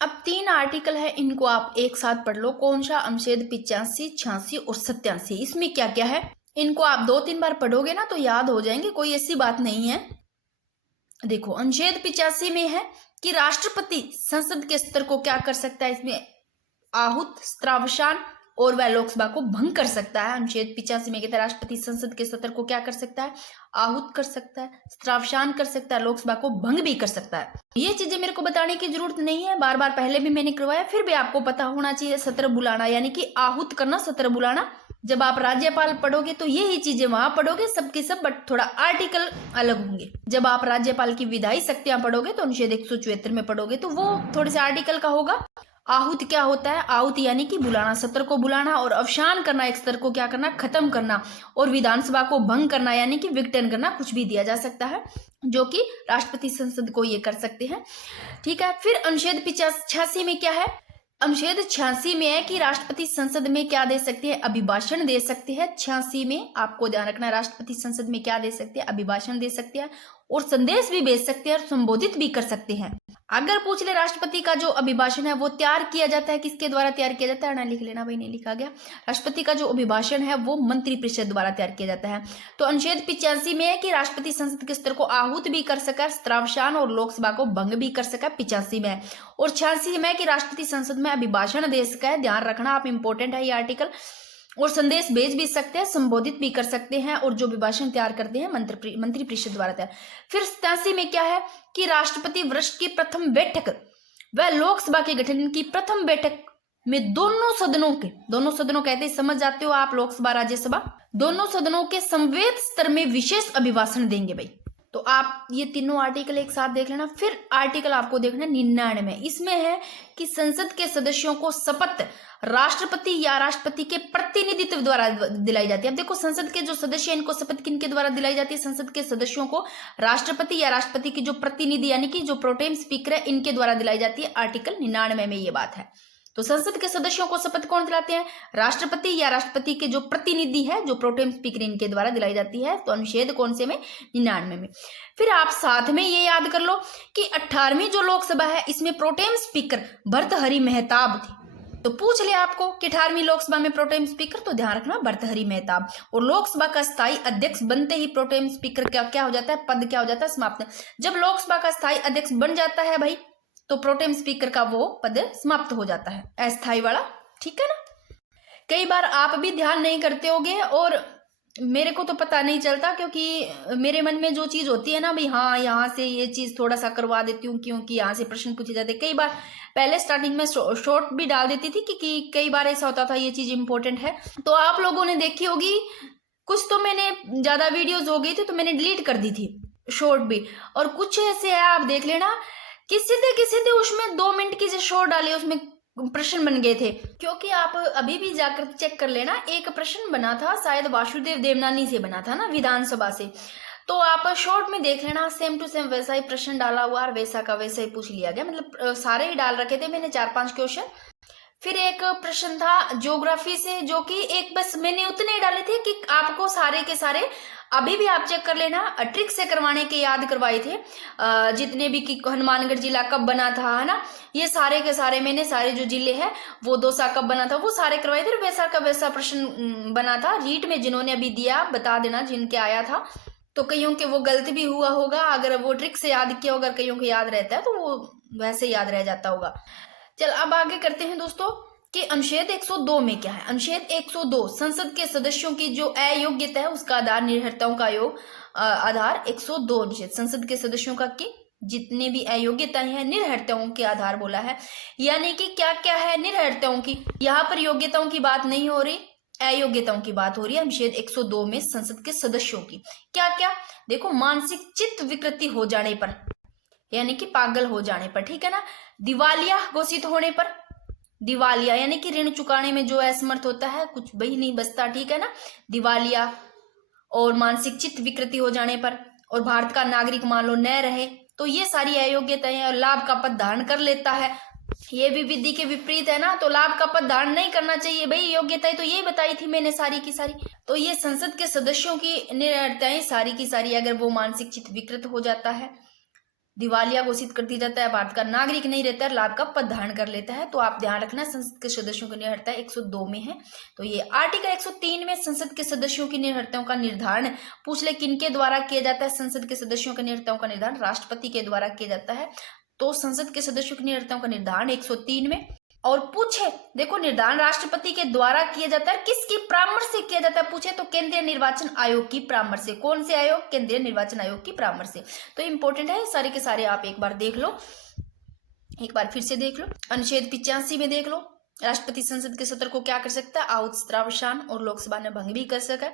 अब 3 आर्टिकल है, इनको आप एक साथ पढ़ लो, कौन सा, अनुच्छेद 85, 86 और 87। इसमें क्या क्या है, इनको आप 2-3 बार पढ़ोगे ना तो याद हो जाएंगे, कोई ऐसी बात नहीं है। देखो अनुच्छेद 85 में है कि राष्ट्रपति संसद के स्तर को क्या कर सकता है, इसमें आहूत, स्त्रावसान और वह लोकसभा को भंग कर सकता है। अनुच्छेद 85 में कहता है राष्ट्रपति संसद के सत्र को क्या कर सकता है, आहूत कर सकता है, स्त्रावसान कर सकता है, लोकसभा को भंग भी कर सकता है। ये चीजें मेरे को बताने की जरूरत नहीं है, बार बार पहले भी मैंने करवाया, फिर भी आपको पता होना चाहिए। सत्र बुलाना यानी कि आहूत करना, सत्र बुलाना। जब आप राज्यपाल पढ़ोगे तो यही चीजें वहां पढ़ोगे सबके सब, बट थोड़ा आर्टिकल अलग होंगे। जब आप राज्यपाल की विधायी शक्तियां पढ़ोगे तो अनुच्छेद 174 में पढ़ोगे तो वो थोड़े से आर्टिकल का होगा। आहूत क्या होता है, आहूत यानी कि बुलाना, सत्र को बुलाना, और अवसान करना, एक सत्र को क्या करना, खत्म करना, और विधानसभा को भंग करना यानी कि विघटन करना, कुछ भी दिया जा सकता है, जो कि राष्ट्रपति संसद को ये कर सकते हैं, ठीक है। फिर अनुच्छेद 86 में क्या है, अनुच्छेद 86 में है कि राष्ट्रपति संसद में क्या दे सकते हैं, अभिभाषण दे सकते हैं। 86 में आपको ध्यान रखना है, राष्ट्रपति संसद में क्या दे सकते हैं, अभिभाषण दे सकते हैं, और संदेश भी भेज सकते हैं और संबोधित भी कर सकते हैं। अगर पूछ ले राष्ट्रपति का जो अभिभाषण है वो तैयार किया जाता है, किसके द्वारा तैयार किया जाता है, ना लिख लेना भाई, नहीं लिखा गया। राष्ट्रपति का जो अभिभाषण है वो मंत्रिपरिषद द्वारा तैयार किया जाता है। तो अनुच्छेद 85 में है कि राष्ट्रपति संसद के स्तर को आहूत भी कर सका, स्त्रावसान और लोकसभा को भंग भी कर सका, 85 में। और 86 में है कि राष्ट्रपति संसद में अभिभाषण दे सका है, ध्यान रखना आप, इंपॉर्टेंट है ये आर्टिकल, और संदेश भेज भी सकते हैं, संबोधित भी कर सकते हैं, और जो अभिभाषण तैयार करते हैं मंत्रिपरिषद द्वारा तैयार। फिर 87 में क्या है कि राष्ट्रपति वर्ष की प्रथम बैठक व लोकसभा के गठन की प्रथम बैठक में दोनों सदनों कहते हैं, समझ जाते हो आप, लोकसभा राज्यसभा, दोनों सदनों के समवेत स्तर में विशेष अभिभाषण देंगे भाई। तो आप ये तीनों आर्टिकल एक साथ देख लेना। फिर आर्टिकल आपको देखना 99, इसमें है कि संसद के सदस्यों को शपथ राष्ट्रपति या राष्ट्रपति के प्रतिनिधित्व द्वारा दिलाई जाती है। अब देखो, संसद के जो सदस्य हैं, इनको शपथ किनके द्वारा दिलाई जाती है? संसद के सदस्यों को राष्ट्रपति या राष्ट्रपति की जो प्रतिनिधि यानी कि जो प्रोटेम स्पीकर है, इनके द्वारा दिलाई जाती है। आर्टिकल 99 में ये बात है। तो संसद के सदस्यों को शपथ कौन दिलाते हैं? राष्ट्रपति या राष्ट्रपति के जो प्रतिनिधि है, जो प्रोटेम स्पीकर, इनके द्वारा दिलाई जाती है। तो अनुच्छेद कौन से में? 99 में। फिर आप साथ में ये याद कर लो कि 18वीं जो लोकसभा है, इसमें प्रोटेम स्पीकर भर्तृहरि मेहताब थे। तो पूछ लिया आपको कि 18वीं लोकसभा में प्रोटेम स्पीकर, तो ध्यान रखना भर्तृहरि मेहताब। और लोकसभा का स्थायी अध्यक्ष बनते ही प्रोटेम स्पीकर का क्या हो जाता है? पद क्या हो जाता है? समाप्त। जब लोकसभा का स्थायी अध्यक्ष बन जाता है भाई, तो प्रोटेम स्पीकर का वो पद समाप्त हो जाता है, अस्थायी वाला। ठीक है ना? कई बार आप भी ध्यान नहीं करते होगे और मेरे को तो पता नहीं चलता, क्योंकि मेरे मन में जो चीज होती है ना भाई, हाँ यहाँ से ये चीज थोड़ा सा करवा देती हूँ, क्योंकि यहाँ से प्रश्न पूछे जाते। कई बार पहले स्टार्टिंग में शॉर्ट भी डाल देती थी कि कई बार ऐसा होता था ये चीज इंपॉर्टेंट है। तो आप लोगों ने देखी होगी, कुछ तो मैंने ज्यादा वीडियोज हो गई थी तो मैंने डिलीट कर दी थी शॉर्ट भी, और कुछ ऐसे है आप देख लेना किसी थे उसमें 2 मिनट की जो शॉर्ट डाली उसमें प्रश्न बन गए थे। क्योंकि आप अभी भी जाकर चेक कर लेना, एक प्रश्न बना था शायद वासुदेव देवनानी से बना था ना, विधानसभा से। तो आप शॉर्ट में देख लेना, सेम टू सेम वैसा ही प्रश्न डाला हुआ और वैसा का वैसा ही पूछ लिया गया। मतलब सारे ही डाल रखे थे मैंने 4-5 क्वेश्चन। फिर एक प्रश्न था ज्योग्राफी से, जो कि एक बस मैंने उतने ही डाले थे कि आपको सारे के सारे अभी भी आप चेक कर लेना, ट्रिक से करवाने के याद करवाए थे। जितने भी कि हनुमानगढ़ जिला कब बना था, है ना, ये सारे के सारे मैंने, सारे जो जिले हैं वो दोसा कब बना था वो सारे करवाए थे। वैसा का वैसा प्रश्न बना था रीट में, जिन्होंने अभी दिया बता देना जिनके आया था। तो कईयों के वो गलत भी हुआ होगा, अगर वो ट्रिक से याद किया, अगर कईयों को याद रहता है तो वो वैसे याद रह जाता होगा। चल अब आगे करते हैं दोस्तों कि अनुच्छेद 102 में क्या है। अनुच्छेद 102, संसद के सदस्यों की जो अयोग्यता है उसका आधार निरर्हताओं का योग। आधार 102 अनुच्छेद, संसद के सदस्यों का की जितने भी अयोग्यताएं हैं निरर्हताओं के आधार बोला है। यानी कि क्या क्या है निरर्हताओं की, यहाँ पर योग्यताओं की बात नहीं हो रही, अयोग्यताओं की बात हो रही है। अनुच्छेद 102 में संसद के सदस्यों की क्या क्या, देखो, मानसिक चित्त विकृति हो जाने पर, यानी कि पागल हो जाने पर, ठीक है ना, दिवालिया घोषित होने पर, दिवालिया यानी कि ऋण चुकाने में जो असमर्थ होता है, कुछ वही नहीं बचता, ठीक है ना, दिवालिया, और मानसिक चित्त विकृति हो जाने पर, और भारत का नागरिक मान लो न रहे, तो ये सारी अयोग्यताएं हैं। और लाभ का पद धारण कर लेता है, ये भी विधि के विपरीत है ना, तो लाभ का पद धारण नहीं करना चाहिए भाई। योग्यताएं तो यही बताई थी मैंने सारी की सारी। तो ये संसद के सदस्यों की निरर्हताएं सारी की सारी, अगर वो मानसिक चित्त विकृत हो जाता है, दिवालिया घोषित कर दी जाता है, भारत का नागरिक नहीं रहता है, लाभ का पद धारण कर लेता है, तो आप ध्यान रखना संसद के सदस्यों की निरर्हता 102 में है। तो ये आर्टिकल 103 में संसद के सदस्यों की निरर्हताओं का निर्धारण पूछ ले किनके द्वारा किया जाता है। संसद के सदस्यों की निरर्हताओं का निर्धारण राष्ट्रपति के द्वारा किया जाता है। तो संसद के सदस्यों की निरर्हताओं का निर्धारण 103 में। और पूछे, देखो, निर्धारण राष्ट्रपति के द्वारा किया जाता है, किसकी परामर्श से किया जाता है पूछे तो केंद्रीय निर्वाचन आयोग की परामर्श से। कौन से आयोग? केंद्रीय निर्वाचन आयोग की परामर्श से। तो इंपॉर्टेंट है, सारे के सारे आप एक बार देख लो, एक बार फिर से देख लो। अनुच्छेद 85 में देख लो, राष्ट्रपति संसद के सत्र को क्या कर सकता है? आहूत सत्रावसान और लोकसभा ने भंग भी कर सका।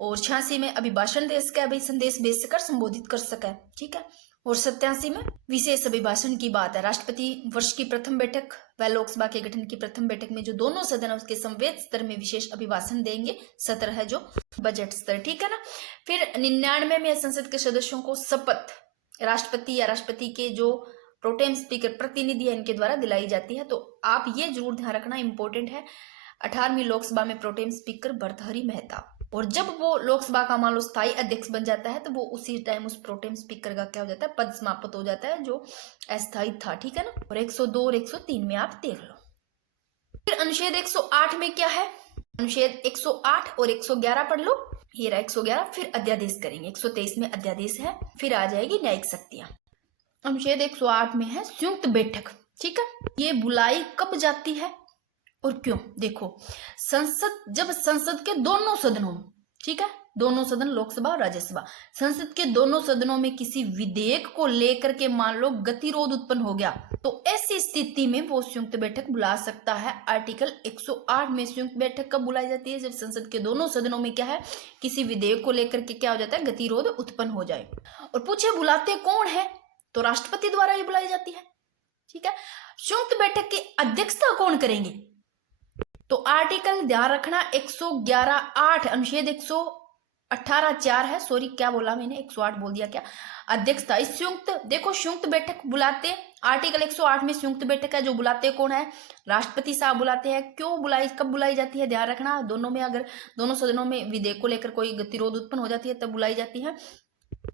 और 86 में अभिभाषण दे सका, भाई संदेश भेज सकर संबोधित कर सका, ठीक है। और 87 में विशेष अभिभाषण की बात है। राष्ट्रपति वर्ष की प्रथम बैठक व लोकसभा के गठन की प्रथम बैठक में जो दोनों सदन है उसके संवेद स्तर में विशेष अभिभाषण देंगे। सत्र है जो बजट स्तर, ठीक है ना। फिर 99 में संसद के सदस्यों को शपथ राष्ट्रपति या राष्ट्रपति के जो प्रोटेम स्पीकर प्रतिनिधि है इनके द्वारा दिलाई जाती है। तो आप ये जरूर ध्यान रखना, इंपॉर्टेंट है। 18वीं लोकसभा में प्रोटेम स्पीकर भर्तृहरि मेहताब, और जब वो लोकसभा का मान लो स्थायी अध्यक्ष बन जाता है तो वो उसी टाइम उस प्रोटेम स्पीकर का क्या हो जाता है? पद समाप्त हो जाता है जो अस्थायी था, ठीक है ना। और 102 और 103 में आप देख लो। फिर अनुच्छेद 108 में क्या है? अनुच्छेद 108 और 111 पढ़ लो। ये रहा 111, फिर अध्यादेश करेंगे। 123 में अध्यादेश है, फिर आ जाएगी न्यायिक शक्तियां। अनुच्छेद 108 में है संयुक्त बैठक, ठीक है। ये बुलाई कब जाती है और क्यों? देखो, संसद जब संसद के दोनों सदनों, ठीक है, दोनों सदन, लोकसभा और राज्यसभा, संसद के दोनों सदनों में किसी विधेयक को लेकर के मान लो गतिरोध उत्पन्न हो गया, तो ऐसी स्थिति में वो संयुक्त बैठक बुला सकता है। आर्टिकल 108 में संयुक्त बैठक कब बुलाई जाती है? जब संसद के दोनों सदनों में क्या है, किसी विधेयक को लेकर के क्या हो जाता है, गतिरोध उत्पन्न हो जाए। और पूछे बुलाते कौन है, तो राष्ट्रपति द्वारा ही बुलाई जाती है। ठीक है। संयुक्त बैठक की अध्यक्षता कौन करेंगे? तो आर्टिकल ध्यान रखना 111(8) अनुच्छेद 118(4) है। सॉरी, क्या बोला मैंने, 108 बोल दिया क्या? अध्यक्षता इस संयुक्त, देखो संयुक्त बैठक बुलाते आर्टिकल 108 में संयुक्त बैठक है जो बुलाते कौन है? राष्ट्रपति साहब बुलाते हैं। क्यों बुलाई, कब बुलाई जाती है? ध्यान रखना, दोनों में अगर दोनों सदनों में विधेयक को लेकर कोई गतिरोध उत्पन्न हो जाती है तब बुलाई जाती है।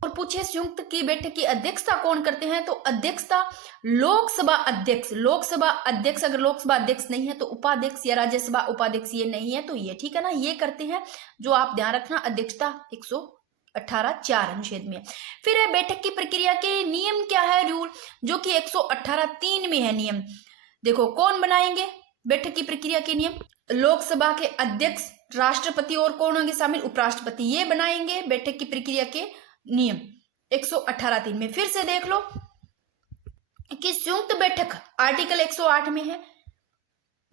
और पूछे संयुक्त की बैठक की अध्यक्षता कौन करते हैं? तो अध्यक्षता लोकसभा अध्यक्ष, लोकसभा अध्यक्ष, अगर लोकसभा अध्यक्ष नहीं है तो उपाध्यक्ष, या राज्यसभा उपाध्यक्ष ये नहीं है तो ये, ठीक है ना, ये करते हैं जो आप ध्यान रखना। अध्यक्षता 118(4) अनुच्छेद में। फिर है बैठक की प्रक्रिया के नियम क्या है, रूल, जो कि 118(3) में है नियम। देखो कौन बनाएंगे बैठक की प्रक्रिया के नियम? लोकसभा के अध्यक्ष, राष्ट्रपति और कौन होंगे शामिल? उपराष्ट्रपति, ये बनाएंगे बैठक की प्रक्रिया के नियम 118(3) में। फिर से देख लो कि संयुक्त बैठक आर्टिकल 108 में है,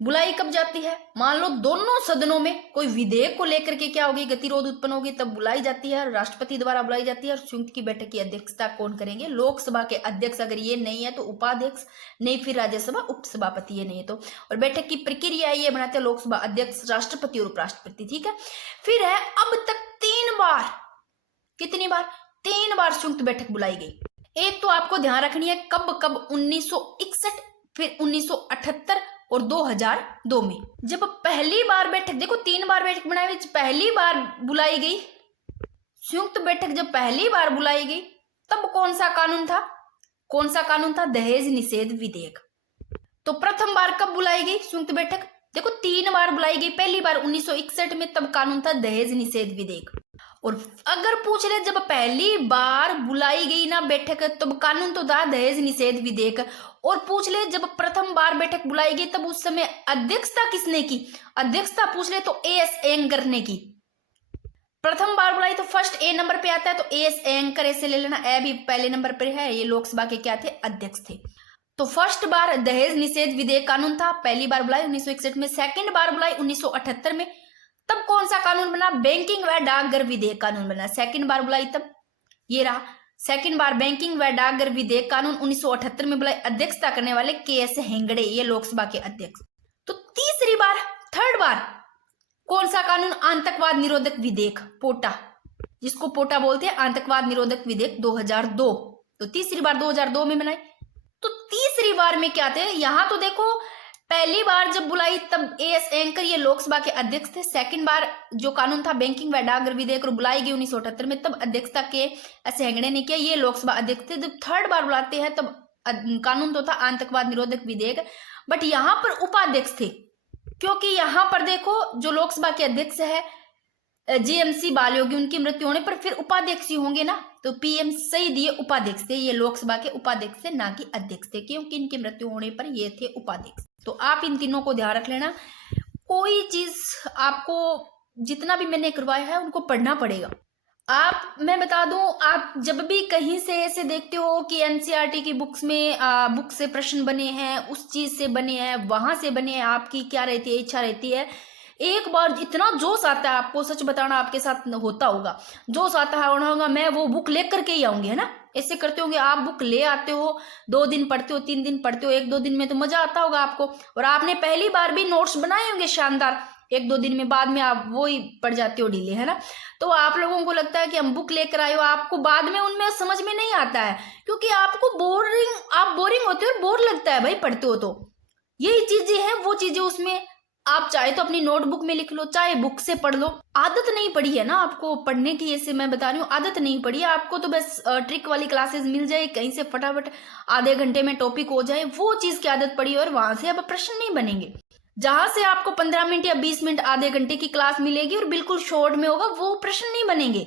बुलाई कब जाती है? मान लो दोनों सदनों में कोई विधेयक को लेकर के क्या होगी, गतिरोध उत्पन्न होगी, तब बुलाई जाती है, राष्ट्रपति द्वारा बुलाई जाती है। और संयुक्त की बैठक की अध्यक्षता कौन करेंगे? लोकसभा के अध्यक्ष, अगर ये नहीं है तो उपाध्यक्ष, नहीं फिर राज्यसभा उपसभापति, ये नहीं है तो। और बैठक की प्रक्रिया ये बनाते हैं लोकसभा अध्यक्ष, राष्ट्रपति और उपराष्ट्रपति। ठीक है। फिर है अब तक 3 बार, कितनी बार? 3 बार संयुक्त बैठक बुलाई गई। एक तो आपको ध्यान रखनी है कब कब, 1961, फिर 1978 और 2002 में। जब पहली बार बैठक, देखो 3 बार बैठक बनाई, पहली बार बुलाई गई संयुक्त बैठक, जब पहली बार बुलाई गई तब कौन सा कानून था? कौन सा कानून था? दहेज निषेध विधेयक। तो प्रथम बार कब बुलाई गई संयुक्त बैठक? देखो 3 बार बुलाई गई, पहली बार 1961 में, तब कानून था दहेज निषेध विधेयक। और अगर पूछ ले जब पहली बार बुलाई गई ना बैठक तब कानून तो था दहेज निषेध विधेयक, और पूछ ले जब प्रथम बार बैठक बुलाई गई तब उस समय अध्यक्षता किसने की? अध्यक्षता पूछ ले तो एएस एंकर ने की। प्रथम बार बुलाई तो फर्स्ट ए नंबर पे आता है, तो एएस एंकर ऐसे ले लेना, ए भी पहले नंबर पे है। ये लोकसभा के क्या थे? अध्यक्ष थे। तो फर्स्ट बार दहेज निषेध विधेयक कानून था, पहली बार बुलाई 1961 में, सेकंड बार बुलाई 1978 में, तब कौन सा कानून बना? बैंकिंग व डाकघर विधेयक कानून बना। सेकंड बार बुलाई तब ये रहा, सेकंड बार बैंकिंग व डाकघर विधेयक कानून 1978 में बुलाई, अध्यक्षता करने वाले के.एस. हेगड़े, ये लोकसभा के अध्यक्ष। तो तीसरी बार, थर्ड बार कौन सा कानून? आतंकवाद निरोधक विधेयक, पोटा, जिसको पोटा बोलते हैं, आतंकवाद निरोधक विधेयक 2002। तो तीसरी बार 2002 में बनाई। तो तीसरी बार में क्या थे? यहां तो देखो पहली बार जब बुलाई तब एएस एंकर ये लोकसभा के अध्यक्ष थे। सेकंड बार जो कानून था बैंकिंग व डाकघर विधेयक बुलाई गई 1978 में, तब अध्यक्षता के ऐसे हेगड़े ने किया, ये लोकसभा अध्यक्ष थे। जब थर्ड बार बुलाते हैं तब कानून तो था आतंकवाद निरोधक विधेयक, बट यहाँ पर उपाध्यक्ष थे, क्योंकि यहाँ पर देखो जो लोकसभा के अध्यक्ष है जीएमसी बालयोगी, उनकी मृत्यु होने पर फिर उपाध्यक्ष ही होंगे ना, तो पीएम सईद ये उपाध्यक्ष थे, ये लोकसभा के उपाध्यक्ष थे, ना कि अध्यक्ष थे, क्योंकि इनकी मृत्यु होने पर ये थे उपाध्यक्ष। तो आप इन तीनों को ध्यान रख लेना। कोई चीज आपको जितना भी मैंने करवाया है उनको पढ़ना पड़ेगा। मैं बता दूं, आप जब भी कहीं से ऐसे देखते हो कि एनसीईआरटी की बुक्स में बुक से प्रश्न बने हैं, उस चीज से बने हैं, वहां से बने हैं, आपकी क्या रहती है, इच्छा रहती है, एक बार इतना जोश आता है आपको, सच बताना आपके साथ होता होगा, जोश आता है होगा, मैं वो बुक लेकर के ही आऊंगी, है ना, ऐसे करते होंगे आप। बुक ले आते हो, 2 दिन पढ़ते हो, 3 दिन पढ़ते हो, 1-2 दिन में तो मजा आता होगा आपको, और आपने पहली बार भी नोट्स बनाए होंगे शानदार, 1-2 दिन में, बाद में आप वो ही पढ़ जाते हो ढीले, है ना। तो आप लोगों को लगता है कि हम बुक लेकर आए हो, आपको बाद में उनमें समझ में नहीं आता है, क्योंकि आपको आप बोरिंग होते हो और बोर लगता है भाई पढ़ते हो। तो यही चीजें हैं, वो चीजें उसमें आप चाहे तो अपनी नोटबुक में लिख लो, चाहे बुक से पढ़ लो। आदत नहीं पड़ी है ना आपको पढ़ने की, ऐसे मैं बता रही हूँ, आदत नहीं पड़ी है आपको, तो बस ट्रिक वाली क्लासेस मिल जाए, कहीं से फटाफट आधे घंटे में टॉपिक हो जाए, वो चीज की आदत पड़ी है, और वहां से अब प्रश्न नहीं बनेंगे। जहां से आपको 15 मिनट या 20 मिनट आधे घंटे की क्लास मिलेगी और बिल्कुल शॉर्ट में होगा, वो प्रश्न नहीं बनेंगे।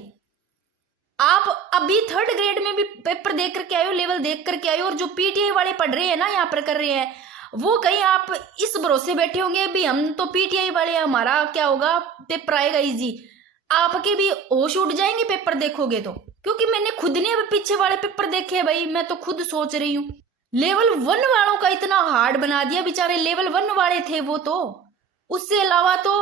आप अभी 3rd ग्रेड में भी पेपर देख करके आए हो, लेवल देख करके आए हो, और जो पीटीआई वाले पढ़ रहे हैं ना, यहाँ पर कर रहे हैं, वो कहीं आप इस भरोसे बैठे होंगे भी हम तो पीटीआई वाले, हमारा क्या होगा, पेपर आएगा इजी। आपके भी होश उड़ जाएंगे पेपर देखोगे तो, क्योंकि मैंने खुद ने अभी पीछे वाले पेपर देखे भाई, मैं तो खुद सोच रही हूँ लेवल 1 वालों का इतना हार्ड बना दिया, बेचारे लेवल 1 वाले थे वो तो। उससे अलावा तो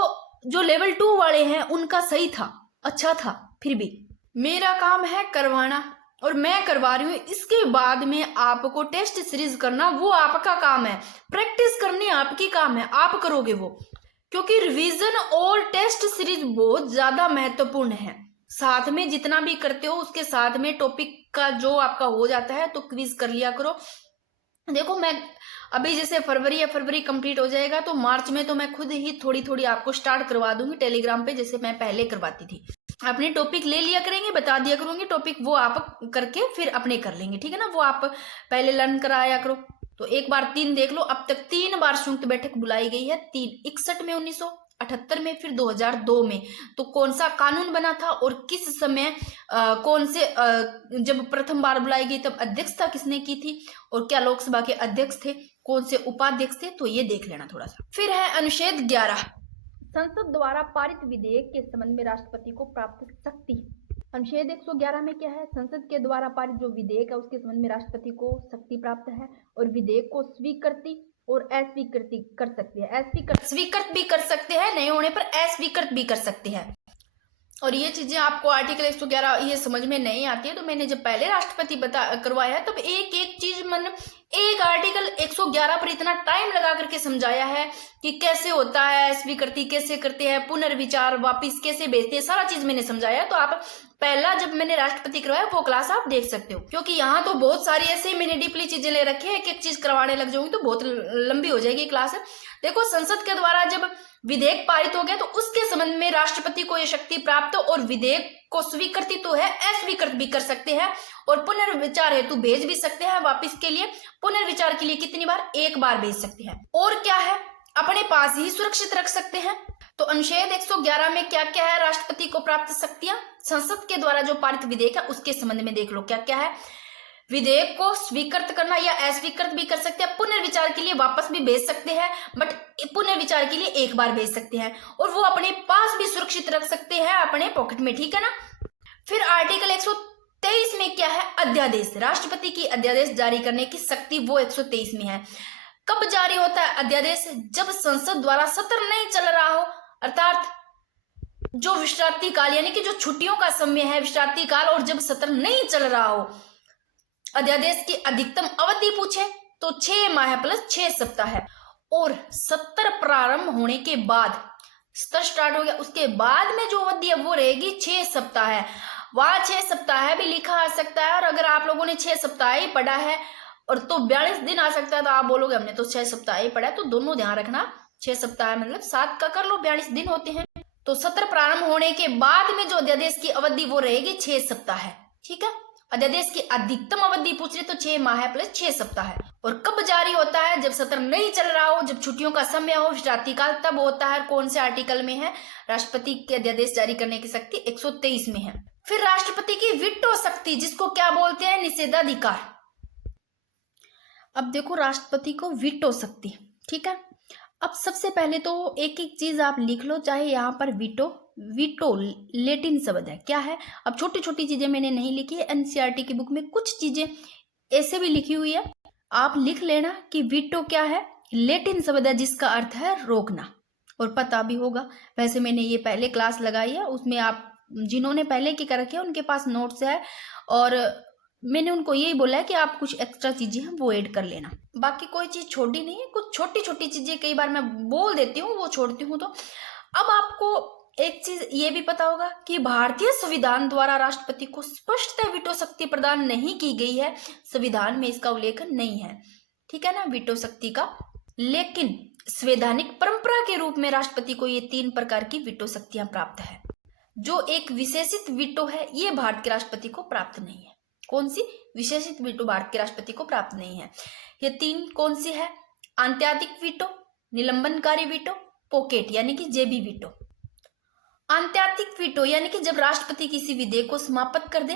जो लेवल 2 वाले हैं उनका सही था, अच्छा था। फिर भी मेरा काम है करवाना और मैं करवा रही हूँ। इसके बाद में आपको टेस्ट सीरीज करना वो आपका काम है, प्रैक्टिस करनी आपकी काम है, आप करोगे वो, क्योंकि रिवीजन और टेस्ट सीरीज बहुत ज्यादा महत्वपूर्ण है। साथ में जितना भी करते हो उसके साथ में टॉपिक का जो आपका हो जाता है तो क्विज कर लिया करो। देखो मैं अभी जैसे फरवरी कंप्लीट हो जाएगा तो मार्च में तो मैं खुद ही थोड़ी थोड़ी आपको स्टार्ट करवा दूंगी टेलीग्राम पे, जैसे मैं पहले करवाती थी। अपने टॉपिक ले लिया करेंगे, बता दिया करूंगी टॉपिक, वो आप करके फिर अपने कर लेंगे, ठीक है ना। वो आप पहले लर्न कराया करो। तो एक बार 3 देख लो, अब तक 3 बार संयुक्त बैठक बुलाई गई है, 3 61 में, 1978 में, फिर 2002 में। तो कौन सा कानून बना था और किस समय कौन से जब प्रथम बार बुलाई गई तब अध्यक्षता किसने की थी, और क्या लोकसभा के अध्यक्ष थे, कौन से उपाध्यक्ष थे, तो ये देख लेना थोड़ा सा। फिर है अनुच्छेद 11, संसद द्वारा पारित विधेयक के संबंध में राष्ट्रपति को प्राप्त शक्ति। अनुच्छेद 111 में क्या है, संसद के द्वारा पारित जो विधेयक है उसके संबंध में राष्ट्रपति को शक्ति प्राप्त है और विधेयक को स्वीकृति और अस्वीकृति कर सकते हैं। स्वीकृत भी कर सकते हैं, नहीं होने पर अस्वीकृत भी कर सकते हैं। और ये चीजें आपको आर्टिकल 111 ये समझ में नहीं आती है, तो मैंने जब पहले राष्ट्रपति करवाया तब एक एक चीज एक आर्टिकल 111 पर इतना टाइम लगा करके समझाया है कि कैसे होता है, स्वीकृति कैसे करते हैं, पुनर्विचार वापिस कैसे भेजते हैं, सारा चीज मैंने समझाया। तो आप पहला जब मैंने राष्ट्रपति करवाया वो क्लास आप देख सकते हो, क्योंकि यहाँ तो बहुत सारी ऐसे मैंने डीपली चीजें ले रखी है, एक एक चीज करवाने लग जाऊंगी तो बहुत लंबी हो जाएगी क्लास। देखो संसद के द्वारा जब विधेयक पारित हो गया तो उसके संबंध में राष्ट्रपति को यह शक्ति प्राप्त, और विधेयक को स्वीकृति तो है, अस्वीकृत भी कर सकते हैं और पुनर्विचार हेतु भेज भी सकते हैं वापिस के लिए। पुनर्विचार के लिए कितनी बार, एक बार भेज सकते हैं। और क्या है, अपने पास ही सुरक्षित रख सकते हैं। तो अनुच्छेद 111 में क्या क्या है राष्ट्रपति को प्राप्त शक्तियां, संसद के द्वारा जो पारित विधेयक है उसके संबंध में देख लो क्या क्या है। विधेयक को स्वीकृत करना या अस्वीकृत भी कर सकते हैं, पुनर्विचार के लिए वापस भी भेज सकते हैं, बट पुनर्विचार के लिए एक बार भेज सकते हैं, और वो अपने पास भी सुरक्षित रख सकते हैं अपने पॉकेट में, ठीक है ना। फिर आर्टिकल 123 में क्या है, अध्यादेश, राष्ट्रपति की अध्यादेश जारी करने की शक्ति वो 123 में है। कब जारी होता है अध्यादेश, जब संसद द्वारा सत्र नहीं चल रहा हो, अर्थात जो विश्रांति काल यानी कि जो छुट्टियों का समय है विश्रांति काल, और जब सत्र नहीं चल रहा हो। अध्यादेश की अधिकतम अवधि पूछे तो 6 माह प्लस 6 सप्ताह है, और सत्र प्रारंभ होने के बाद, सत्र स्टार्ट हो गया उसके बाद में जो अवधि है वो रहेगी 6 सप्ताह है। वहां 6 सप्ताह भी लिखा आ सकता है, और अगर आप लोगों ने 6 सप्ताह ही पढ़ा है और तो 42 दिन आ सकता है, तो आप बोलोगे हमने तो 6 सप्ताह ही पढ़ा है, तो दोनों ध्यान रखना, 6 सप्ताह मतलब 7 का कर लो, 42 दिन होते हैं। तो सत्र प्रारंभ होने के बाद में जो अध्यादेश की अवधि वो रहेगी 6 सप्ताह है, ठीक है। अध्यादेश की अधिकतम अवधि पूछ रहे तो 6 माह प्लस 6 सप्ताह है। और कब जारी होता है, जब सत्र नहीं चल रहा हो, जब छुट्टियों का समय हो, विश्रांति काल, तब होता है। कौन से आर्टिकल में है, राष्ट्रपति के अध्यादेश जारी करने की शक्ति 123 में है। फिर राष्ट्रपति की वीटो शक्ति, जिसको क्या बोलते हैं, निषेधाधिकार। अब देखो राष्ट्रपति को वीटो शक्ति, ठीक है। अब सबसे पहले तो एक एक चीज आप लिख लो, चाहे यहाँ पर वीटो लेटिन शब्द है, क्या है। अब छोटी छोटी चीजें मैंने नहीं लिखी है, एनसीईआरटी की बुक में कुछ चीजें ऐसे भी लिखी हुई है, आप लिख लेना कि वीटो क्या है, लेटिन शब्द है जिसका अर्थ है रोकना, और पता भी होगा। वैसे मैंने ये पहले क्लास लगाई है, उसमें आप जिन्होंने पहले की कर रखी है उनके पास नोट्स है, और मैंने उनको यही बोला है कि आप कुछ एक्स्ट्रा चीजें हैं वो ऐड कर लेना, बाकी कोई चीज छोटी नहीं है। कुछ छोटी छोटी चीजें कई बार मैं बोल देती हूँ, वो छोड़ती हूँ। तो अब आपको एक चीज ये भी पता होगा कि भारतीय संविधान द्वारा राष्ट्रपति को स्पष्टतः वीटो शक्ति प्रदान नहीं की गई है, संविधान में इसका उल्लेख नहीं है, ठीक है ना, वीटो शक्ति का। लेकिन संवैधानिक परंपरा के रूप में राष्ट्रपति को ये 3 प्रकार की वीटो शक्तियां प्राप्त है। जो एक विशेषित वीटो है ये भारत के राष्ट्रपति को प्राप्त नहीं है। कौन सी विशेषित वीटो भारत के राष्ट्रपति को प्राप्त नहीं है? ये 3 कौन सी है, आंतरिक वीटो, निलंबनकारी वीटो, पॉकेट यानी कि जेबी वीटो। आंतरिक वीटो यानी कि जब राष्ट्रपति किसी विधेयक को समाप्त कर दे।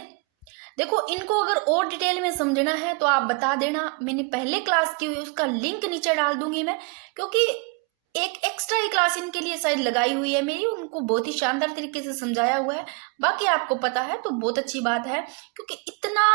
देखो इनको अगर और डिटेल में समझना है तो आप बता देना, मैंने पहले क्लास की हुई उसका लिंक नीचे डाल दूंगी मैं, क्योंकि एक एक्स्ट्रा ही क्लास इनके लिए शायद लगाई हुई है मेरी, उनको बहुत ही शानदार तरीके से समझाया हुआ है। बाकी आपको पता है तो बहुत अच्छी बात है, क्योंकि इतना